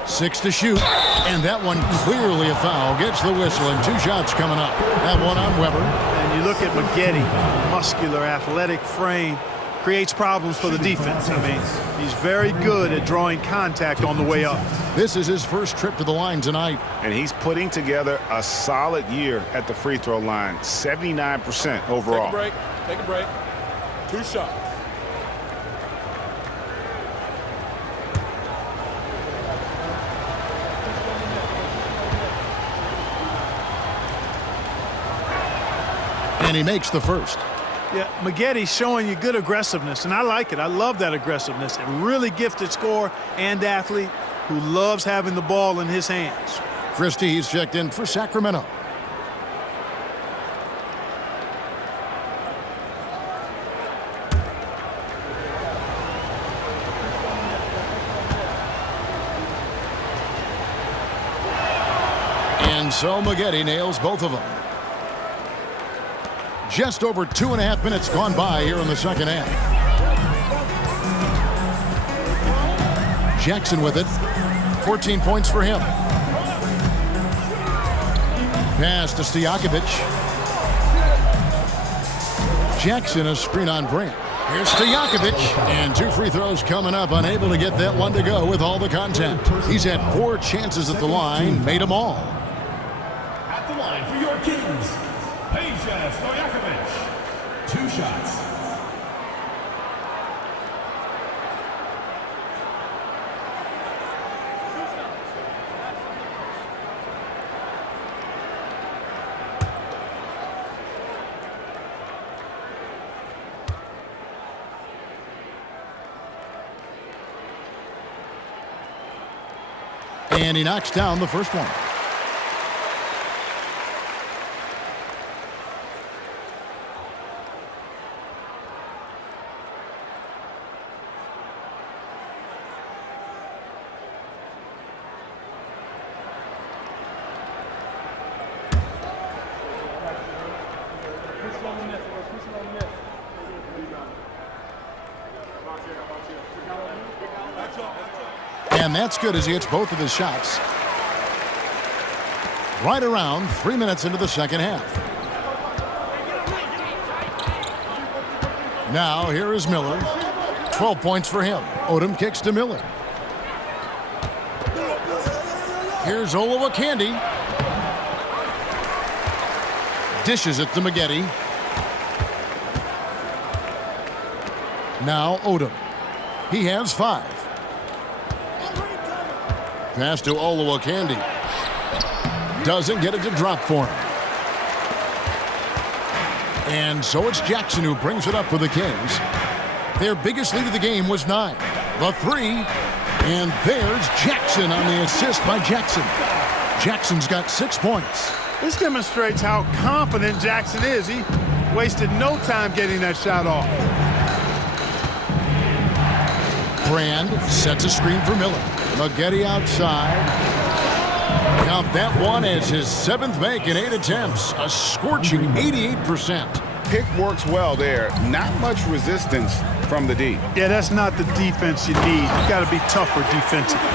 Six to shoot. And that one clearly a foul. Gets the whistle and 2 shots coming up. That one on Weber. And you look at Magette, muscular, athletic frame. Creates problems for the defense. I mean, he's very good at drawing contact on the way up. This is his first trip to the line tonight. And he's putting together a solid year at the free throw line, 79% overall. Take a break. 2 shots. And he makes the first. Yeah, Magette's showing you good aggressiveness, and I like it. I love that aggressiveness. A really gifted scorer and athlete who loves having the ball in his hands. Christie, he's checked in for Sacramento. And so Magette nails both of them. Just over 2.5 minutes gone by here in the second half. Jackson with it. 14 points for him. Pass to Stojakovic. Jackson a screen on Brand. Here's Stojakovic. And 2 free throws coming up. Unable to get that one to go with all the contact. He's had 4 chances at the line. Made them all. At the line for your Kings, Stojakovic. 2 shots. And he knocks down the first one. And that's good as he hits both of his shots. Right around 3 minutes into the second half. Now here is Miller. 12 points for him. Odom kicks to Miller. Here's Olowokandi. Dishes it to Maggette. Now Odom. He has 5. Pass to Olowokandi. Doesn't get it to drop for him. And so it's Jackson who brings it up for the Kings. Their biggest lead of the game was 9. The 3. And there's Jackson on the assist by Jackson. Jackson's got 6 points. This demonstrates how confident Jackson is. He wasted no time getting that shot off. Brand sets a screen for Miller. Maggette outside. Count that one as his 7th make in 8 attempts. A scorching 88%. Pick works well there. Not much resistance from the D. Yeah, that's not the defense you need. You got to be tougher defensively.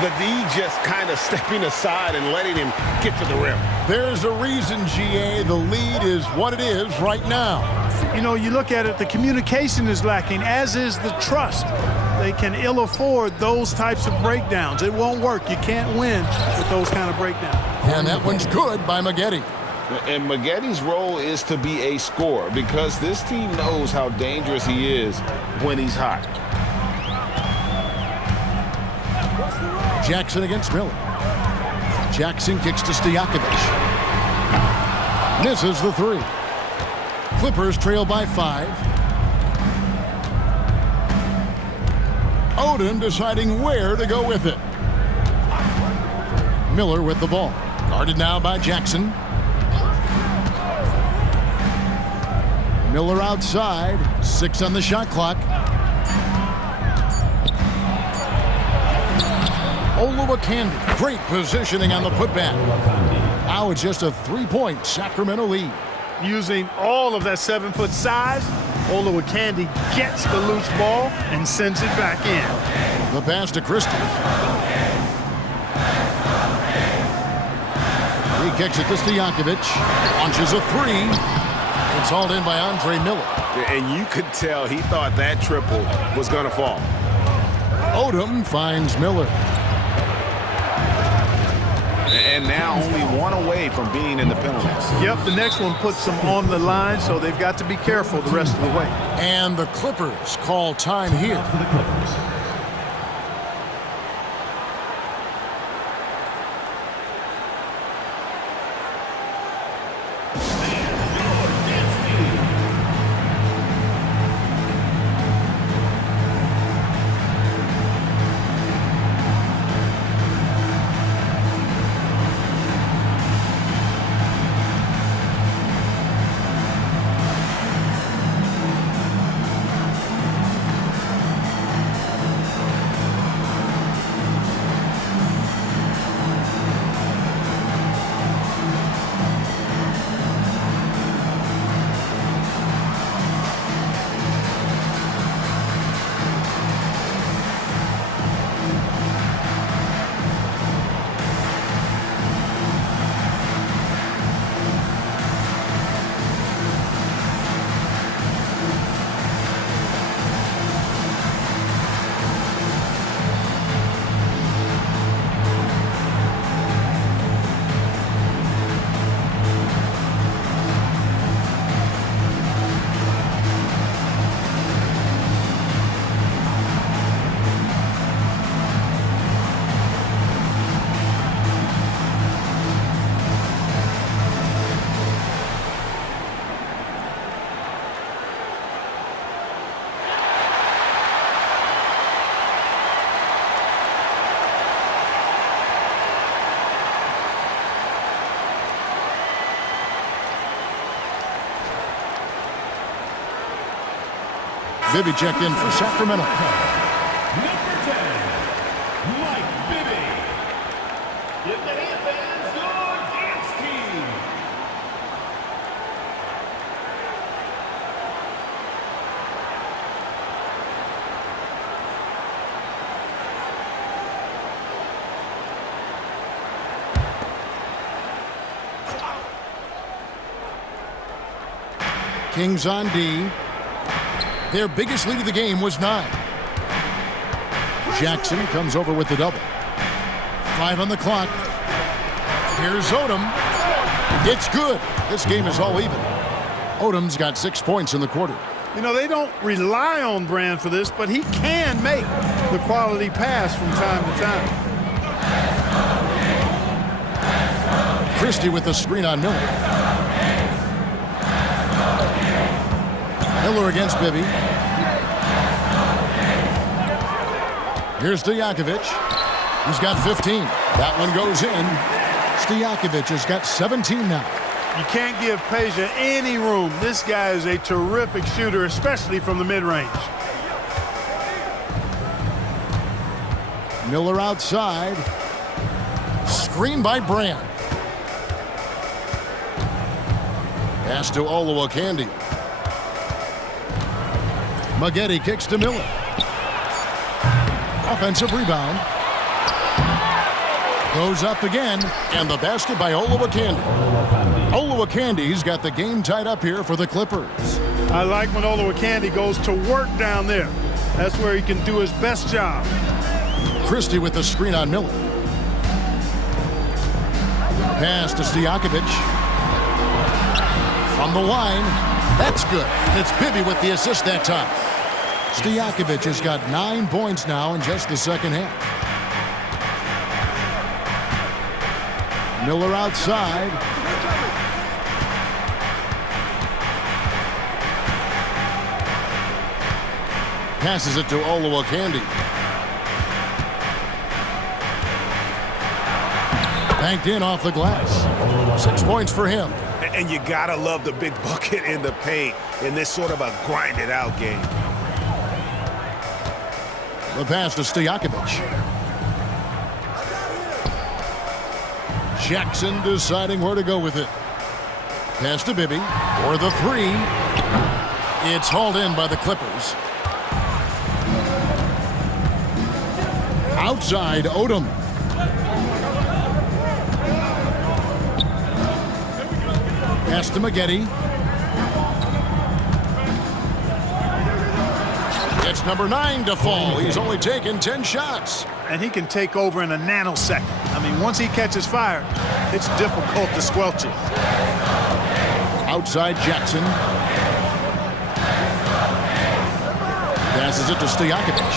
The D just kind of stepping aside and letting him get to the rim. There's a reason, GA, the lead is what it is right now. You know, you look at it, the communication is lacking, as is the trust. They can ill afford those types of breakdowns. It won't work. You can't win with those kind of breakdowns. And that one's good by Maggette. And Maggette's role is to be a scorer because this team knows how dangerous he is when he's hot. Jackson against Miller. Jackson kicks to Stojakovic. Misses the 3. Clippers trail by 5. Odom deciding where to go with it. Miller with the ball. Guarded now by Jackson. Miller outside. 6 on the shot clock. Olowokandi. Great positioning on the putback. Now it's just a 3-point Sacramento lead. Using all of that 7-foot size, Olowokandi gets the loose ball and sends it back in. The pass to Christie. He kicks it to Stojakovic. Launches a 3. It's hauled in by Andre Miller. And you could tell he thought that triple was going to fall. Odom finds Miller. And now only 1 away from being in the penalties. Yep, the next one puts them on the line, so they've got to be careful the rest of the way. And the Clippers call time here. For the Clippers. Bibby checked in for Sacramento. Number 10, Mike Bibby. Give the hand fans your dance team. Kings on D. Their biggest lead of the game was 9. Jackson comes over with the double. 5 on the clock. Here's Odom. It's good. This game is all even. Odom's got 6 points in the quarter. You know, they don't rely on Brand for this, but he can make the quality pass from time to time. Christie with the screen on Miller. Miller against Bibby. Here's Stojakovic. He's got 15. That one goes in. Stojakovic has got 17 now. You can't give Peja any room. This guy is a terrific shooter, especially from the mid-range. Miller outside. Screen by Brand. Pass to Olowokandi. Maggette kicks to Miller. Offensive rebound. Goes up again, and the basket by Olowokandi. Olowokandi's got the game tied up here for the Clippers. I like when Olowokandi goes to work down there. That's where he can do his best job. Christie with the screen on Miller. Pass to Stojakovic. From the line. That's good. It's Bibby with the assist that time. Stojakovic has got 9 points now in just the second half. Miller outside. Passes it to Olowokandi. Banked in off the glass. 6 points for him. And you gotta love the big bucket in the paint in this sort of a grinded out game. The pass to Stojakovic. Jackson deciding where to go with it. Pass to Bibby for the 3. It's hauled in by the Clippers. Outside, Odom. Pass to Maggette. It's number 9 to fall. He's only taken 10 shots. And he can take over in a nanosecond. I mean, once he catches fire, it's difficult to squelch it. Outside Jackson. Passes it to Stojakovic.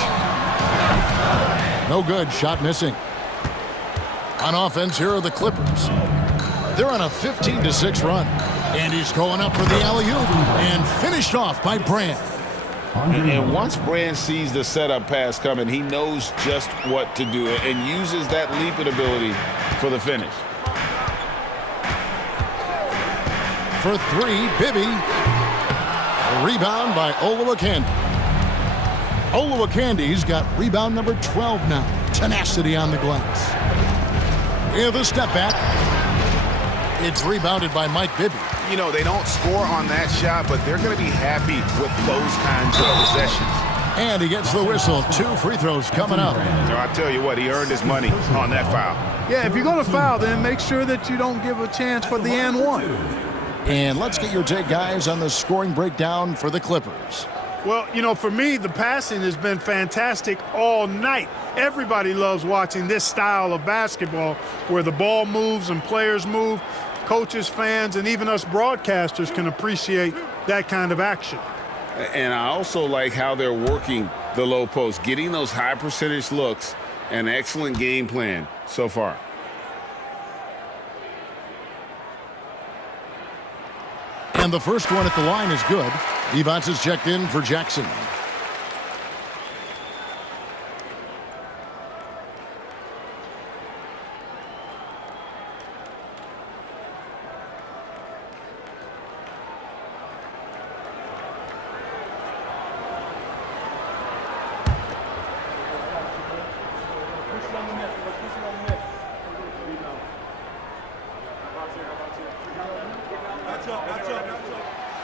No good. Shot missing. On offense, here are the Clippers. They're on a 15-6 run. And he's going up for the alley-oop. And finished off by Brand. And once Brand sees the setup pass coming, he knows just what to do and uses that leaping ability for the finish. For 3, Bibby. A rebound by Olowokandi. Olowokandi's got rebound number 12 now. Tenacity on the glass. Yeah, the step back. It's rebounded by Mike Bibby. You know, they don't score on that shot, but they're going to be happy with those kinds of possessions. And he gets the whistle. 2 free throws coming up. So I tell you what, he earned his money on that foul. Yeah, if you're going to foul, then make sure that you don't give a chance for the and one. And let's get your take, guys, on the scoring breakdown for the Clippers. Well, you know, for me, the passing has been fantastic all night. Everybody loves watching this style of basketball where the ball moves and players move. Coaches, fans, and even us broadcasters can appreciate that kind of action. And I also like how they're working the low post, getting those high percentage looks. An excellent game plan so far. And the first one at the line is good. Evans is checked in for Jackson.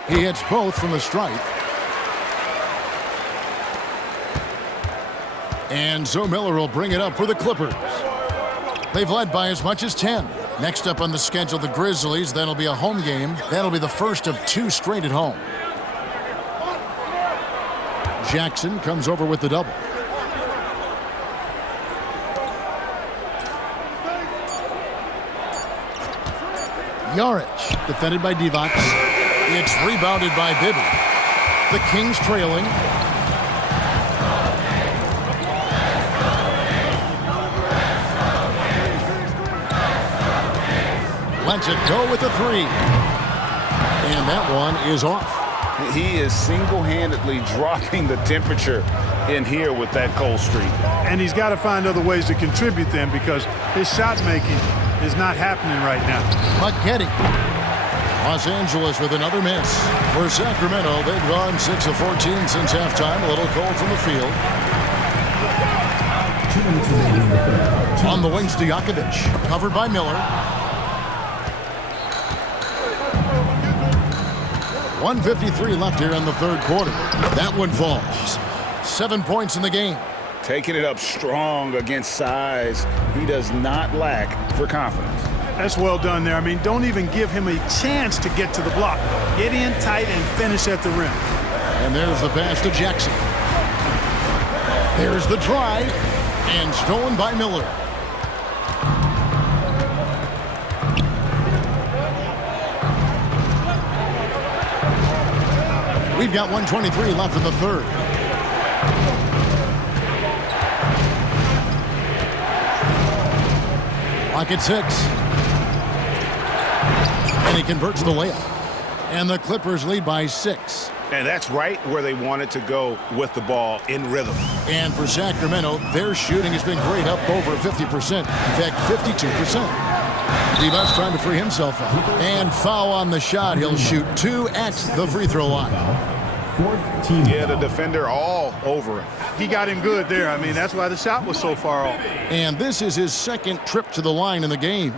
He hits both from the stripe. And so Miller will bring it up for the Clippers. They've led by as much as 10. Next up on the schedule, the Grizzlies. That'll be a home game. That'll be the first of 2 straight at home. Jackson comes over with the double. Yarich, defended by Divac. It's rebounded by Bibby. The Kings trailing. Lets it go with the 3. And that one is off. He is single-handedly dropping the temperature in here with that cold streak. And he's got to find other ways to contribute then, because his shot making is not happening right now. Getty. Los Angeles with another miss. For Sacramento, they've gone 6 of 14 since halftime. A little cold from the field. 2 minutes remaining in the third. On the wing, Stojakovic. Covered by Miller. 1:53 left here in the third quarter. That one falls. 7 points in the game. Taking it up strong against size. He does not lack for confidence. That's well done there. I mean, don't even give him a chance to get to the block. Get in tight and finish at the rim. And there's the pass to Jackson. There's the drive. And stolen by Miller. We've got 1:23 left in the third. Clock at 6. And he converts the layup. And the Clippers lead by 6. And that's right where they wanted to go with the ball, in rhythm. And for Sacramento, their shooting has been great, up over 50%. In fact, 52%. Divas trying to free himself up. And foul on the shot. He'll shoot 2 at the free throw line. Fourth team. Yeah, the defender all over him. He got him good there. I mean, that's why the shot was so far off. And this is his second trip to the line in the game.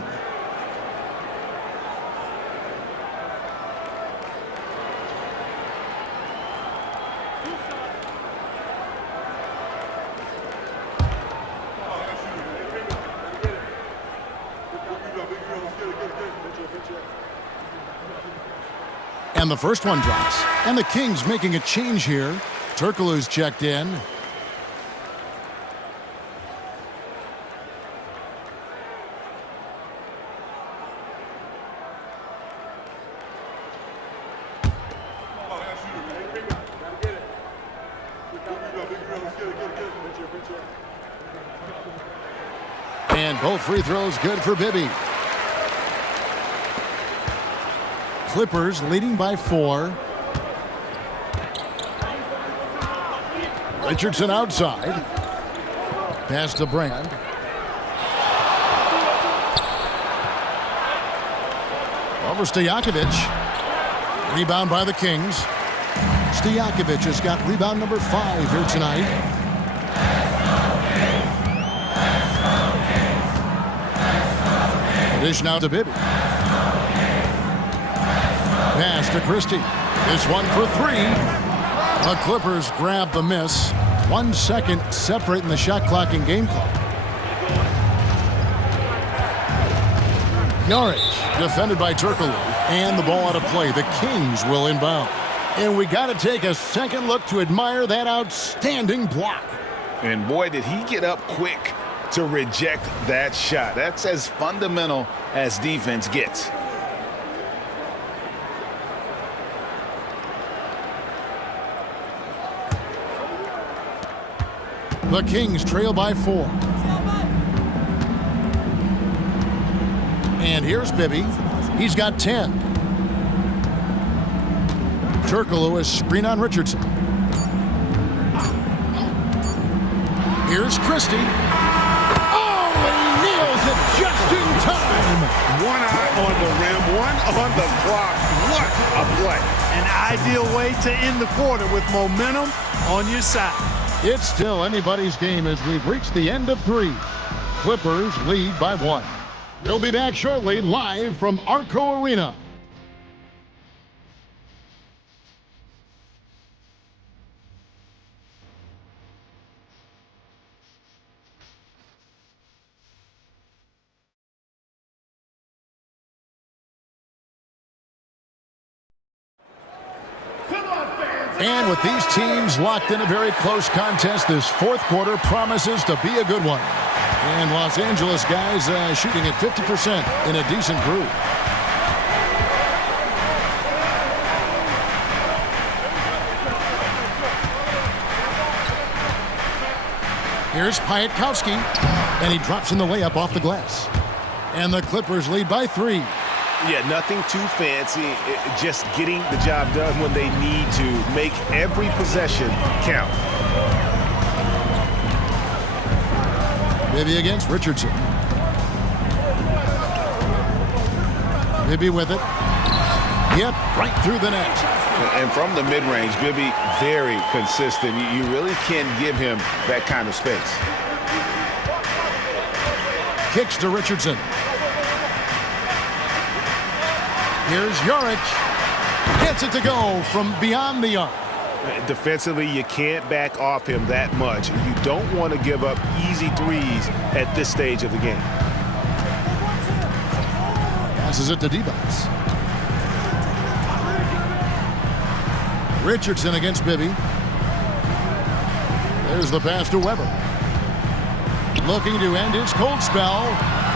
And the first one drops. And the Kings making a change here. Turkoglu's checked in. And both free throws good for Bibby. Clippers leading by 4. Richardson outside. Pass to Brand. Over Stojakovic. Rebound by the Kings. Stojakovic has got rebound number 5 here tonight. Dish now to Bibby. Pass to Christie. This one for 3. The Clippers grab the miss. 1 second separating the shot clock and game clock. Yarich defended by Turkoglu. And the ball out of play. The Kings will inbound. And we got to take a second look to admire that outstanding block. And boy, did he get up quick to reject that shot. That's as fundamental as defense gets. The Kings trail by 4. And here's Bibby. He's got 10. Turkoglu is screen on Richardson. Here's Christie. Oh, he nails it just in time. 1 eye on the rim, 1 on the clock. What a play. An ideal way to end the quarter with momentum on your side. It's still anybody's game as we've reached the end of 3. Clippers lead by 1. We'll be back shortly live from Arco Arena. And with these teams locked in a very close contest, this fourth quarter promises to be a good one. And Los Angeles guys shooting at 50% in a decent group. Here's Piatkowski, and he drops in the layup off the glass. And the Clippers lead by 3. Yeah, nothing too fancy. Just getting the job done when they need to. Make every possession count. Bibby against Richardson. Bibby with it. Yep, right through the net. And from the mid-range, Bibby very consistent. You really can't give him that kind of space. Kicks to Richardson. Here's Jaric. Gets it to go from beyond the arc. Defensively, you can't back off him that much. You don't want to give up easy threes at this stage of the game. Passes it to Divac. Richardson against Bibby. There's the pass to Weber. Looking to end his cold spell.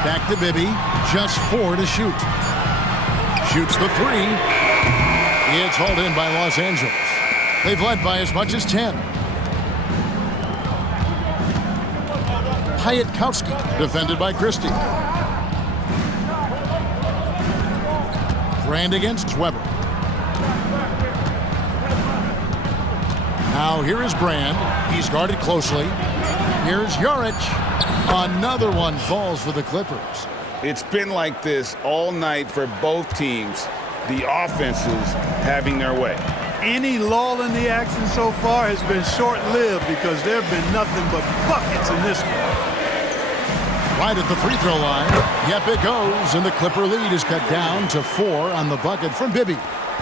Back to Bibby. Just 4 to shoot. Shoots the 3. It's hauled in by Los Angeles. They've led by as much as 10. Piatkowski defended by Christie. Brand against Weber. Now here is Brand. He's guarded closely. Here's Jaric. Another one falls for the Clippers. It's been like this all night for both teams. The offenses having their way. Any lull in the action so far has been short-lived because there have been nothing but buckets in this one. Right at the free throw line. Yep, it goes, and the Clipper lead is cut down to 4 on the bucket from Bibby.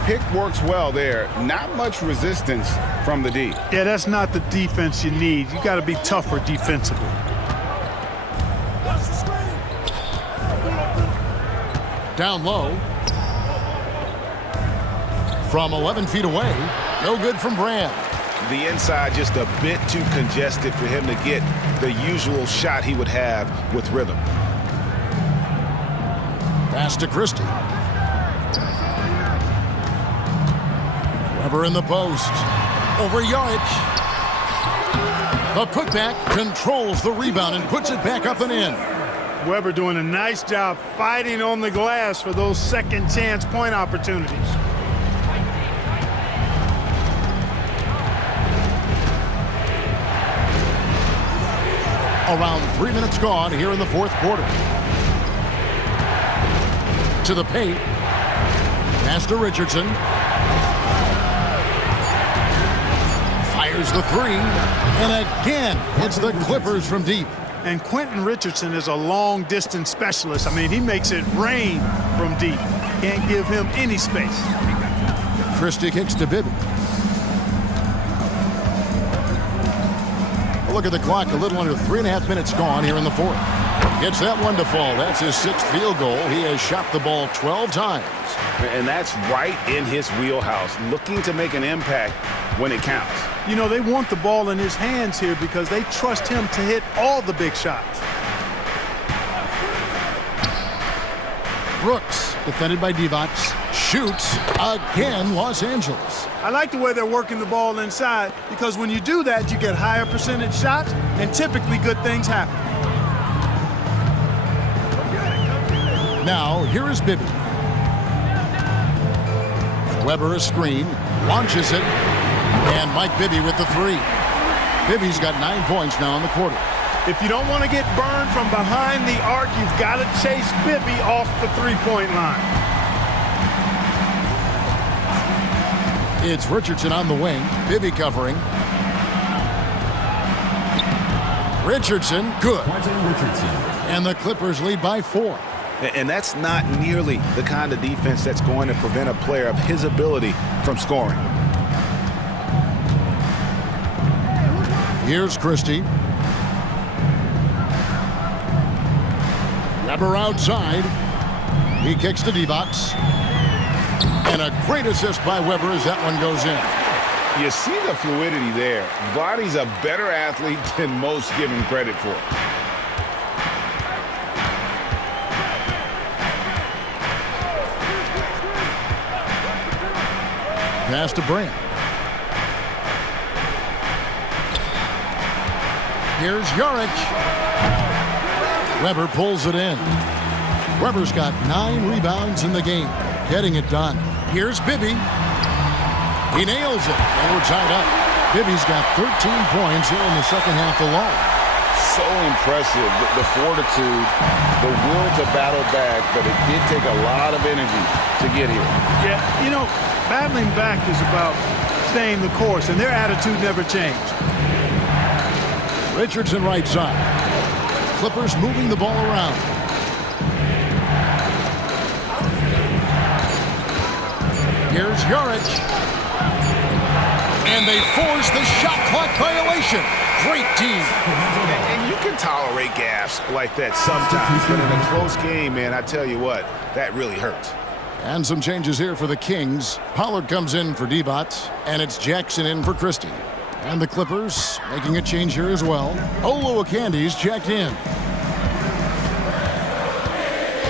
Pick works well there. Not much resistance from the D. Yeah, that's not the defense you need. You got to be tougher defensively. Down low. From 11 feet away. No good from Brand. The inside just a bit too congested for him to get the usual shot he would have with rhythm. Pass to Christie. Weber in the post. Over Jaric. The putback controls the rebound and puts it back up and in. Weber doing a nice job fighting on the glass for those second chance point opportunities. Around 3 minutes gone here in the fourth quarter. To the paint. Pass to Richardson. Fires the 3. And again, it's the Clippers from deep. And Quentin Richardson is a long-distance specialist. I mean, he makes it rain from deep. Can't give him any space. Christie kicks to Bibby. Look at the clock, a little under 3.5 minutes gone here in the fourth. Gets that one to fall. That's his 6th field goal. He has shot the ball 12 times. And that's right in his wheelhouse, looking to make an impact when it counts. You know, they want the ball in his hands here because they trust him to hit all the big shots. Brooks, defended by Divac, shoots again, Los Angeles. I like the way they're working the ball inside because when you do that, you get higher percentage shots and typically good things happen. Now, here is Bibby. Weber a screen, launches it, and Mike Bibby with the 3. Bibby's got 9 points now in the quarter. If you don't want to get burned from behind the arc, you've got to chase Bibby off the three-point line. It's Richardson on the wing. Bibby covering. Richardson, good. And the Clippers lead by 4. And that's not nearly the kind of defense that's going to prevent a player of his ability from scoring. Here's Christie. Weber outside. He kicks to Divac. And a great assist by Weber as that one goes in. You see the fluidity there. Vladdy's a better athlete than most give him credit for. Pass to Brand. Here's Jaric. Weber pulls it in. Weber's got 9 rebounds in the game, getting it done. Here's Bibby. He nails it, and we're tied up. Bibby's got 13 points here in the second half alone. So impressive, the fortitude, the will to battle back, but it did take a lot of energy to get here. Yeah, you know, battling back is about staying the course, and their attitude never changed. Richardson right side. Clippers moving the ball around. Here's Jaric. And they force the shot clock violation. Great team. And you can tolerate gaffes like that sometimes, but in a close game, man, I tell you what, that really hurts. And some changes here for the Kings. Pollard comes in for D-Bot, and it's Jackson in for Christie. And the Clippers making a change here as well. Oluwakandi's checked in.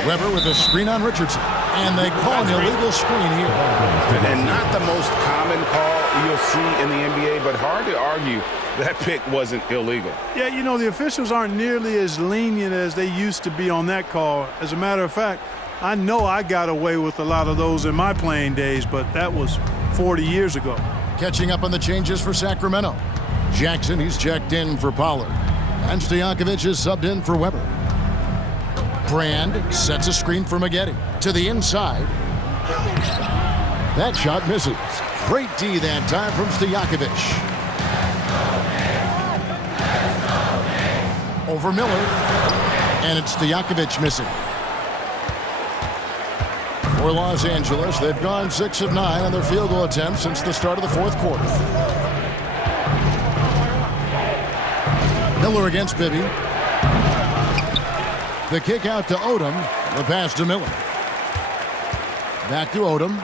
Weber with a screen on Richardson. And they call an illegal screen here. And not the most common call you'll see in the NBA, but hard to argue that pick wasn't illegal. Yeah, you know, the officials aren't nearly as lenient as they used to be on that call. As a matter of fact, I know I got away with a lot of those in my playing days, but that was 40 years ago. Catching up on the changes for Sacramento. Jackson, he's checked in for Pollard. And Stojakovic is subbed in for Weber. Brand sets a screen for Maggette. To the inside. That shot misses. Great D that time from Stojakovic. Over Miller. And it's Stojakovic missing. For Los Angeles, they've gone 6 of 9 on their field goal attempts since the start of the fourth quarter. Miller against Bibby. The kick out to Odom. The pass to Miller. Back to Odom.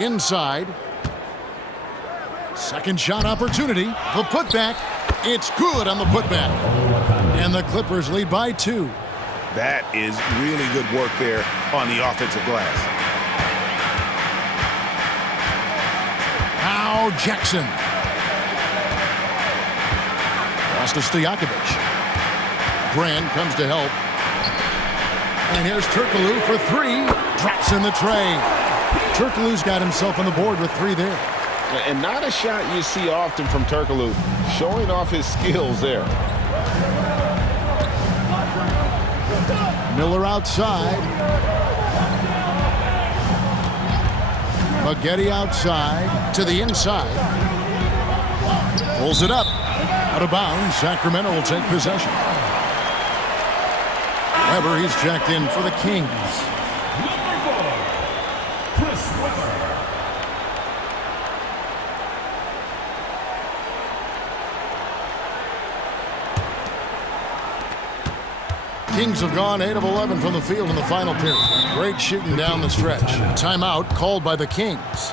Inside. Second shot opportunity. The putback. It's good on the putback. And the Clippers lead by 2. That is really good work there on the offensive glass. Now Jackson. Pass to Stojakovic. Brand comes to help. And here's Turkoglu for 3. Drops in the tray. Turkoglu's got himself on the board with 3 there. And not a shot you see often from Turkoglu, showing off his skills there. Miller outside. Maggette outside to the inside. Pulls it up. Out of bounds. Sacramento will take possession. Weber, he's checked in for the Kings. Kings have gone 8 of 11 from the field in the final period. Great shooting down the stretch. Timeout called by the Kings.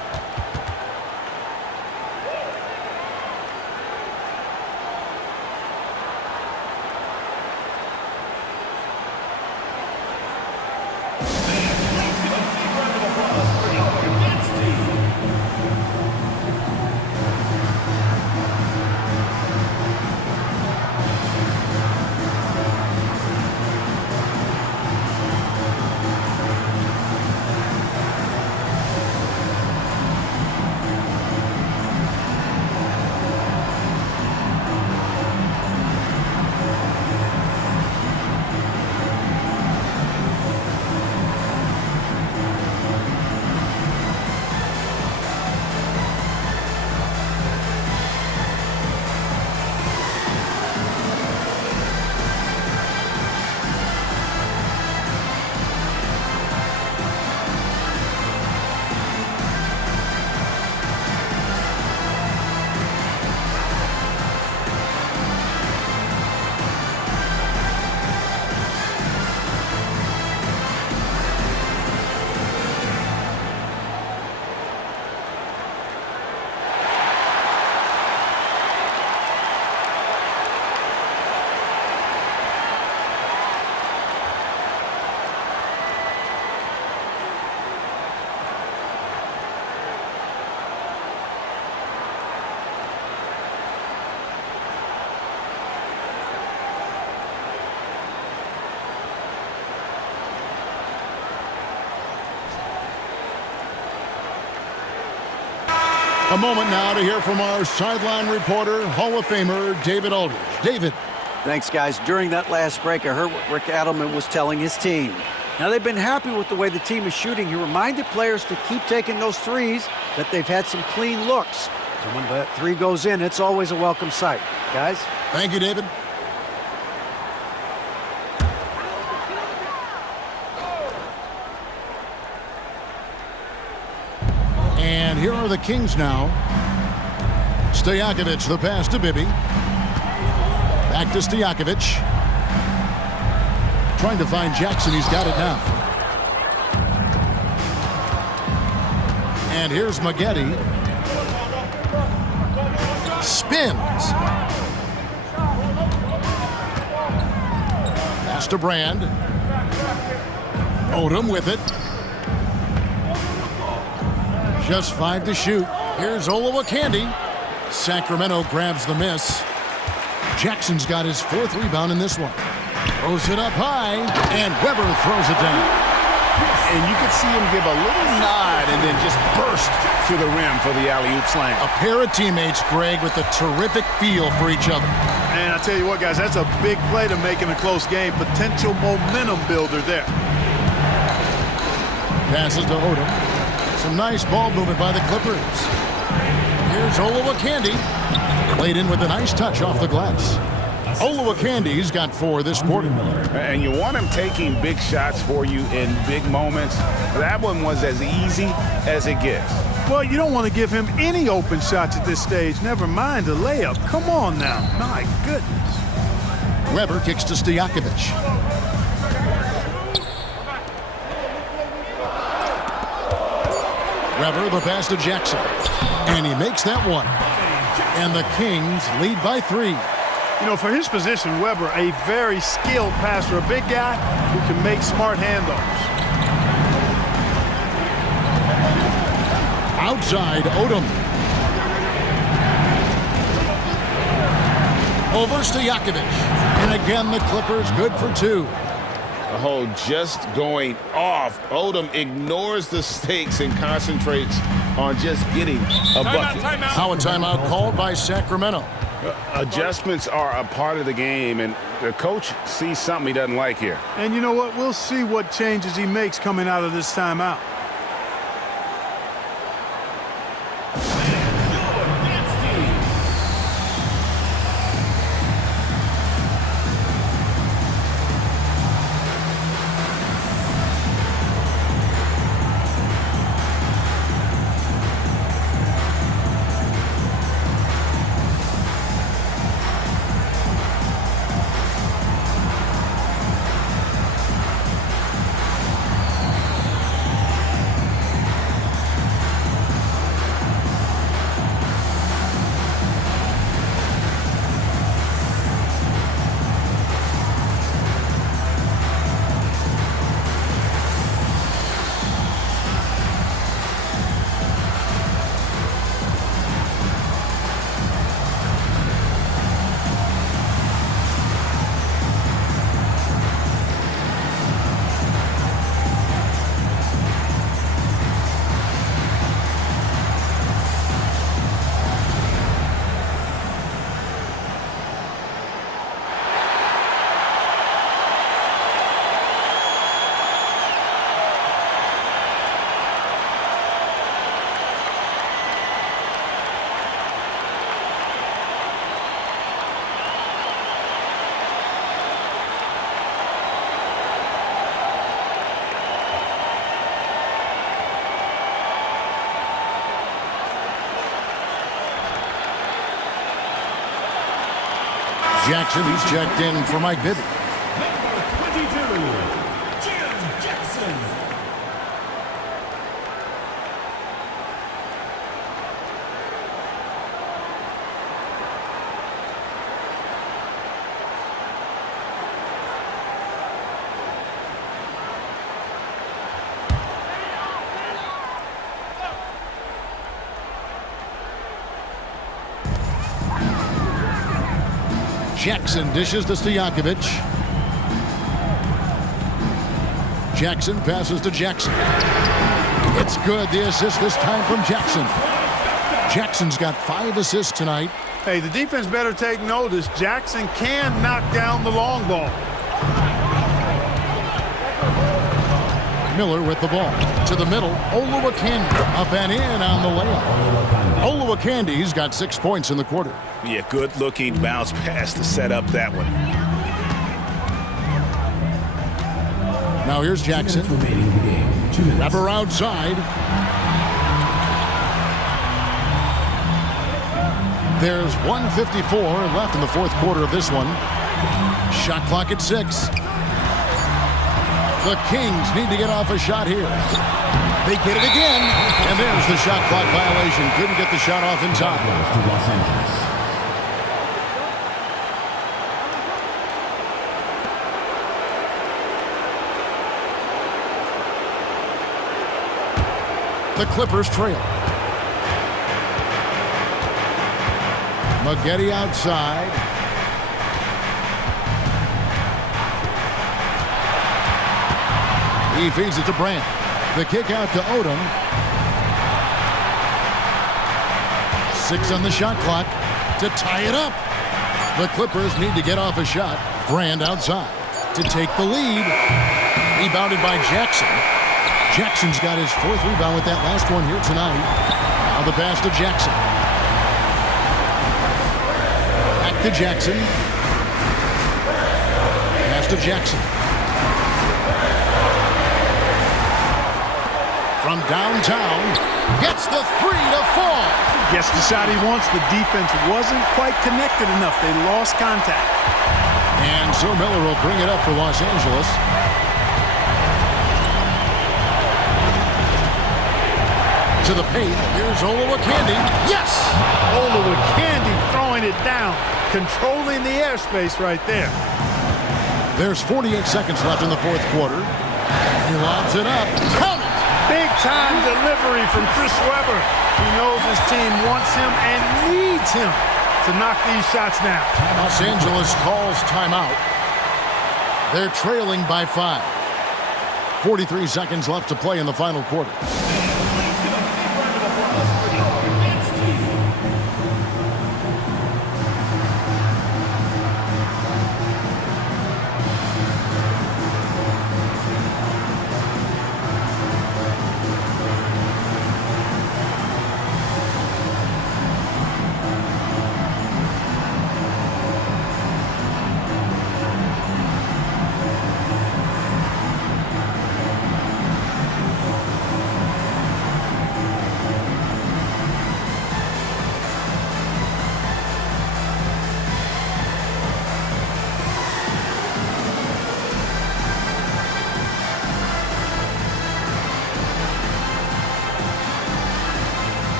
A moment now to hear from our sideline reporter, Hall of Famer David Aldridge. David. Thanks, guys. During that last break, I heard what Rick Adelman was telling his team. Now, they've been happy with the way the team is shooting. He reminded players to keep taking those threes, that they've had some clean looks. And when that three goes in, it's always a welcome sight. Guys? Thank you, David. And here are the Kings now. Stojakovic, the pass to Bibby. Back to Stojakovic. Trying to find Jackson. He's got it now. And here's Maggette. Spins. Pass to Brand. Odom with it. Just 5 to shoot. Here's Olowokandi. Sacramento grabs the miss. Jackson's got his 4th rebound in this one. Throws it up high, and Weber throws it down. And you can see him give a little nod and then just burst to the rim for the alley-oop slam. A pair of teammates, Greg, with a terrific feel for each other. And I tell you what, guys, that's a big play to make in a close game. Potential momentum builder there. Passes to Odom. Some nice ball movement by the Clippers. Here's Olowokandi. Played in with a nice touch off the glass. Olowokandi's got 4 this quarter. And you want him taking big shots for you in big moments. That one was as easy as it gets. Well, you don't want to give him any open shots at this stage. Never mind a layup. Come on now. My goodness. Weber kicks to Stojakovic. Weber, the pass to Jackson. And he makes that one. And the Kings lead by 3. You know, for his position, Weber, a very skilled passer, a big guy who can make smart handoffs. Outside, Odom. Over Stojakovic. And again, the Clippers good for 2. Oh, just going off. Odom ignores the stakes and concentrates on just getting a bucket. Now a timeout called by Sacramento. Adjustments are a part of the game, and the coach sees something he doesn't like here. And you know what? We'll see what changes he makes coming out of this timeout. Jackson, he's checked in for Mike Bibby. Number 22, Jim Jackson. Jackson dishes to Stojakovic. Jackson passes to Jackson. It's good. The assist this time from Jackson. Jackson's got 5 assists tonight. Hey, the defense better take notice. Jackson can knock down the long ball. Miller with the ball. To the middle. Oluwakandi up and in on the layup. Oluwakandi's got 6 points in the quarter. Yeah, good-looking bounce pass to set up that one. Now here's Jackson. 2 minutes remaining in the game. 2 minutes. Wrapper outside. There's 1:54 left in the fourth quarter of this one. Shot clock at 6. The Kings need to get off a shot here. They get it again, and there's the shot clock violation. Couldn't get the shot off in time. To Los Angeles. The Clippers trail. Maggette outside. He feeds it to Brandt. The kick out to Odom. 6 on the shot clock to tie it up. The Clippers need to get off a shot. Brandt outside to take the lead. Rebounded by Jackson. Jackson's got his 4th rebound with that last one here tonight. Now the pass to Jackson. Back to Jackson. Pass to Jackson. From downtown, gets the 3 to fall. Gets the shot he wants. The defense wasn't quite connected enough. They lost contact. And so Miller will bring it up for Los Angeles. To the paint. Here's Oluwakandi. Yes! Oluwakandi throwing it down. Controlling the airspace right there. There's 48 seconds left in the fourth quarter. He lobs it up. Count it! Big-time delivery from Chris Webber. He knows his team wants him and needs him to knock these shots down. Los Angeles calls timeout. They're trailing by 5. 43 seconds left to play in the final quarter.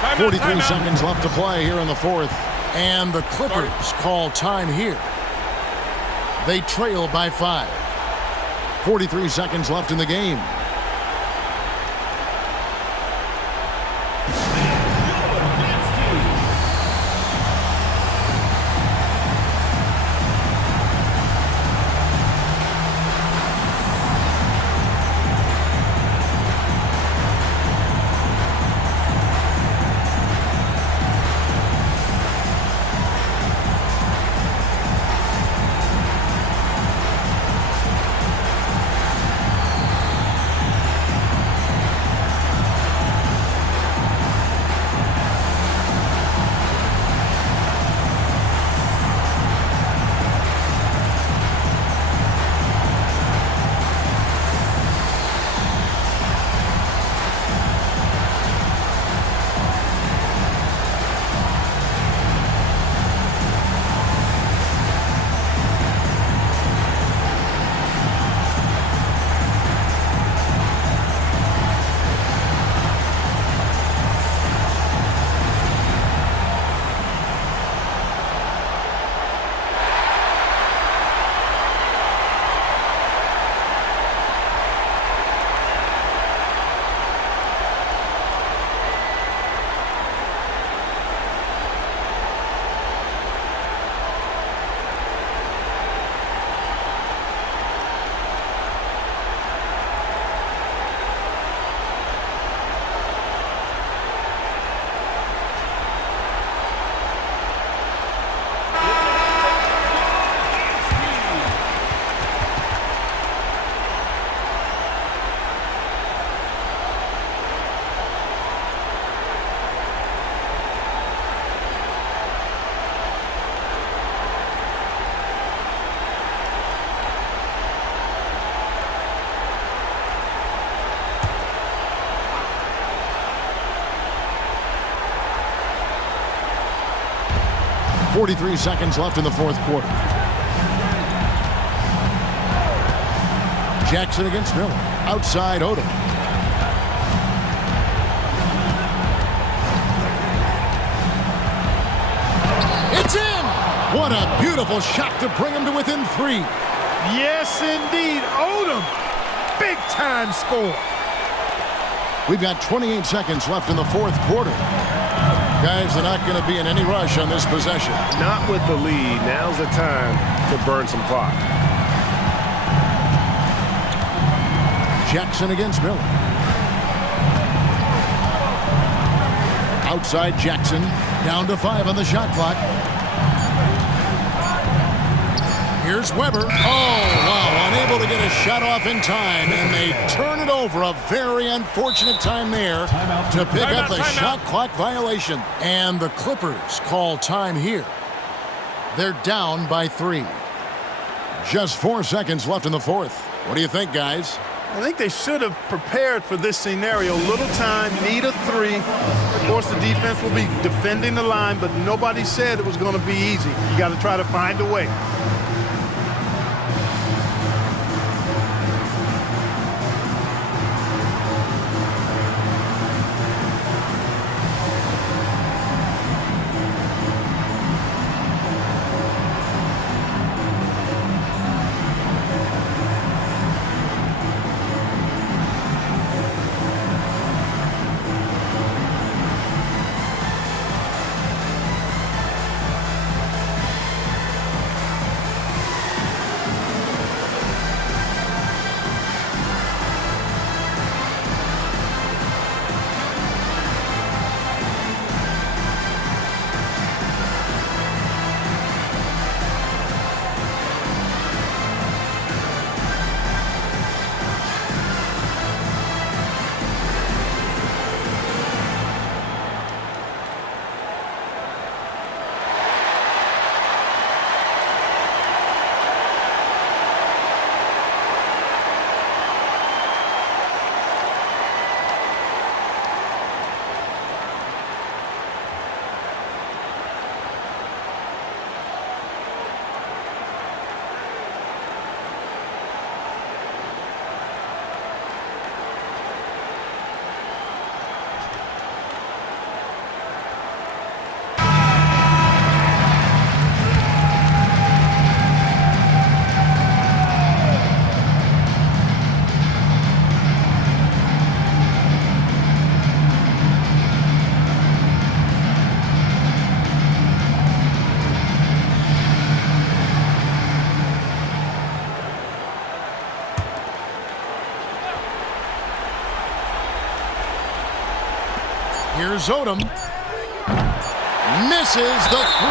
Timeout, 43 timeout. seconds left to play here in the fourth. And the Clippers call time here. They trail by 5. 43 seconds left in the game. 43 seconds left in the fourth quarter. Jackson against Miller. Outside Odom. It's in! What a beautiful shot to bring him to within 3. Yes, indeed. Odom. Big-time score. We've got 28 seconds left in the fourth quarter. Guys, they're not going to be in any rush on this possession. Not with the lead. Now's the time to burn some clock. Jackson against Miller. Outside Jackson. Down to 5 on the shot clock. Here's Weber. Oh, wow. Unable to get a shot off in time, and they turn it over. A very unfortunate time there to pick up the shot clock violation. And the Clippers call time here. They're down by 3. Just 4 seconds left in the fourth. What do you think, guys? I think they should have prepared for this scenario. Little time, need a 3. Of course, the defense will be defending the line, but nobody said it was going to be easy. You got to try to find a way. Here's Odom. Misses the 3.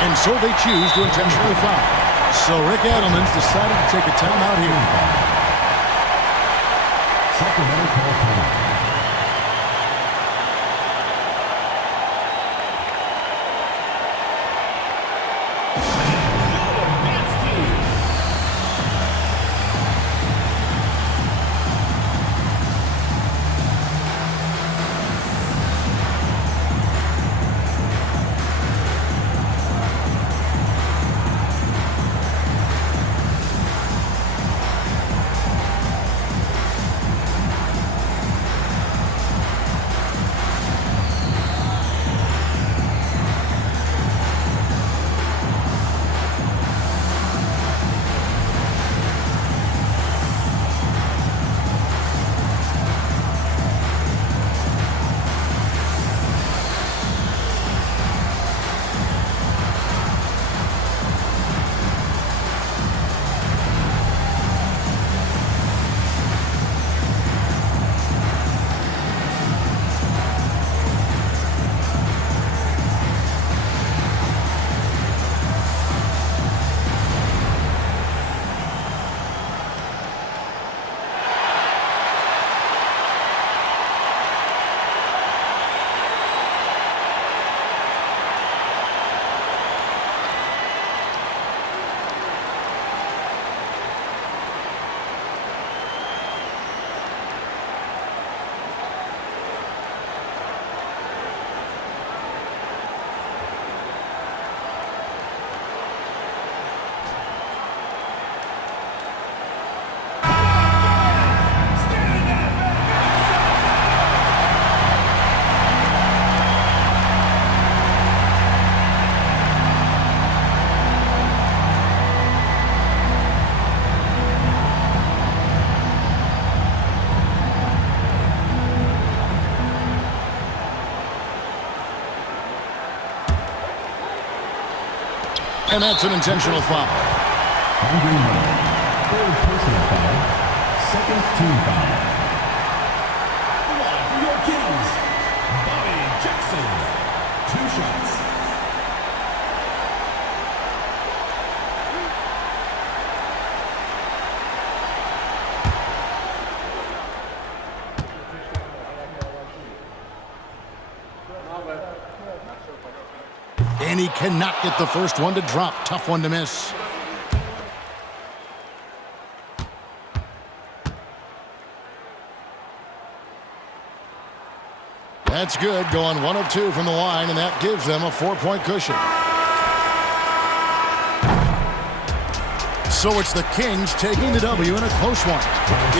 And so they choose to intentionally foul. So Rick Adelman's decided to take a timeout here. Sacramento calls timeout. And that's an intentional foul. On green man, third personal foul, second team foul. The line for your Kings, Bobby Jackson. 2 shots. And he cannot get the first one to drop. Tough one to miss. That's good, going 1 of 2 from the line, and that gives them a 4-point cushion. So it's the Kings taking the W in a close one.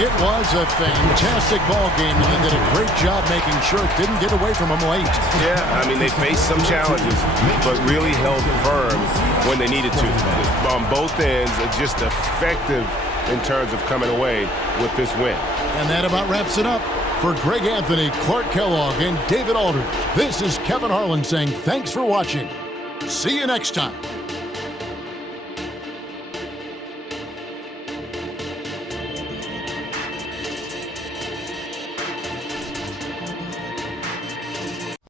It was a fantastic ball game, and they did a great job making sure it didn't get away from them late. Yeah, I mean, they faced some challenges, but really held firm when they needed to. On both ends, just effective in terms of coming away with this win. And that about wraps it up. For Greg Anthony, Clark Kellogg, and David Aldridge, this is Kevin Harlan saying thanks for watching. See you next time.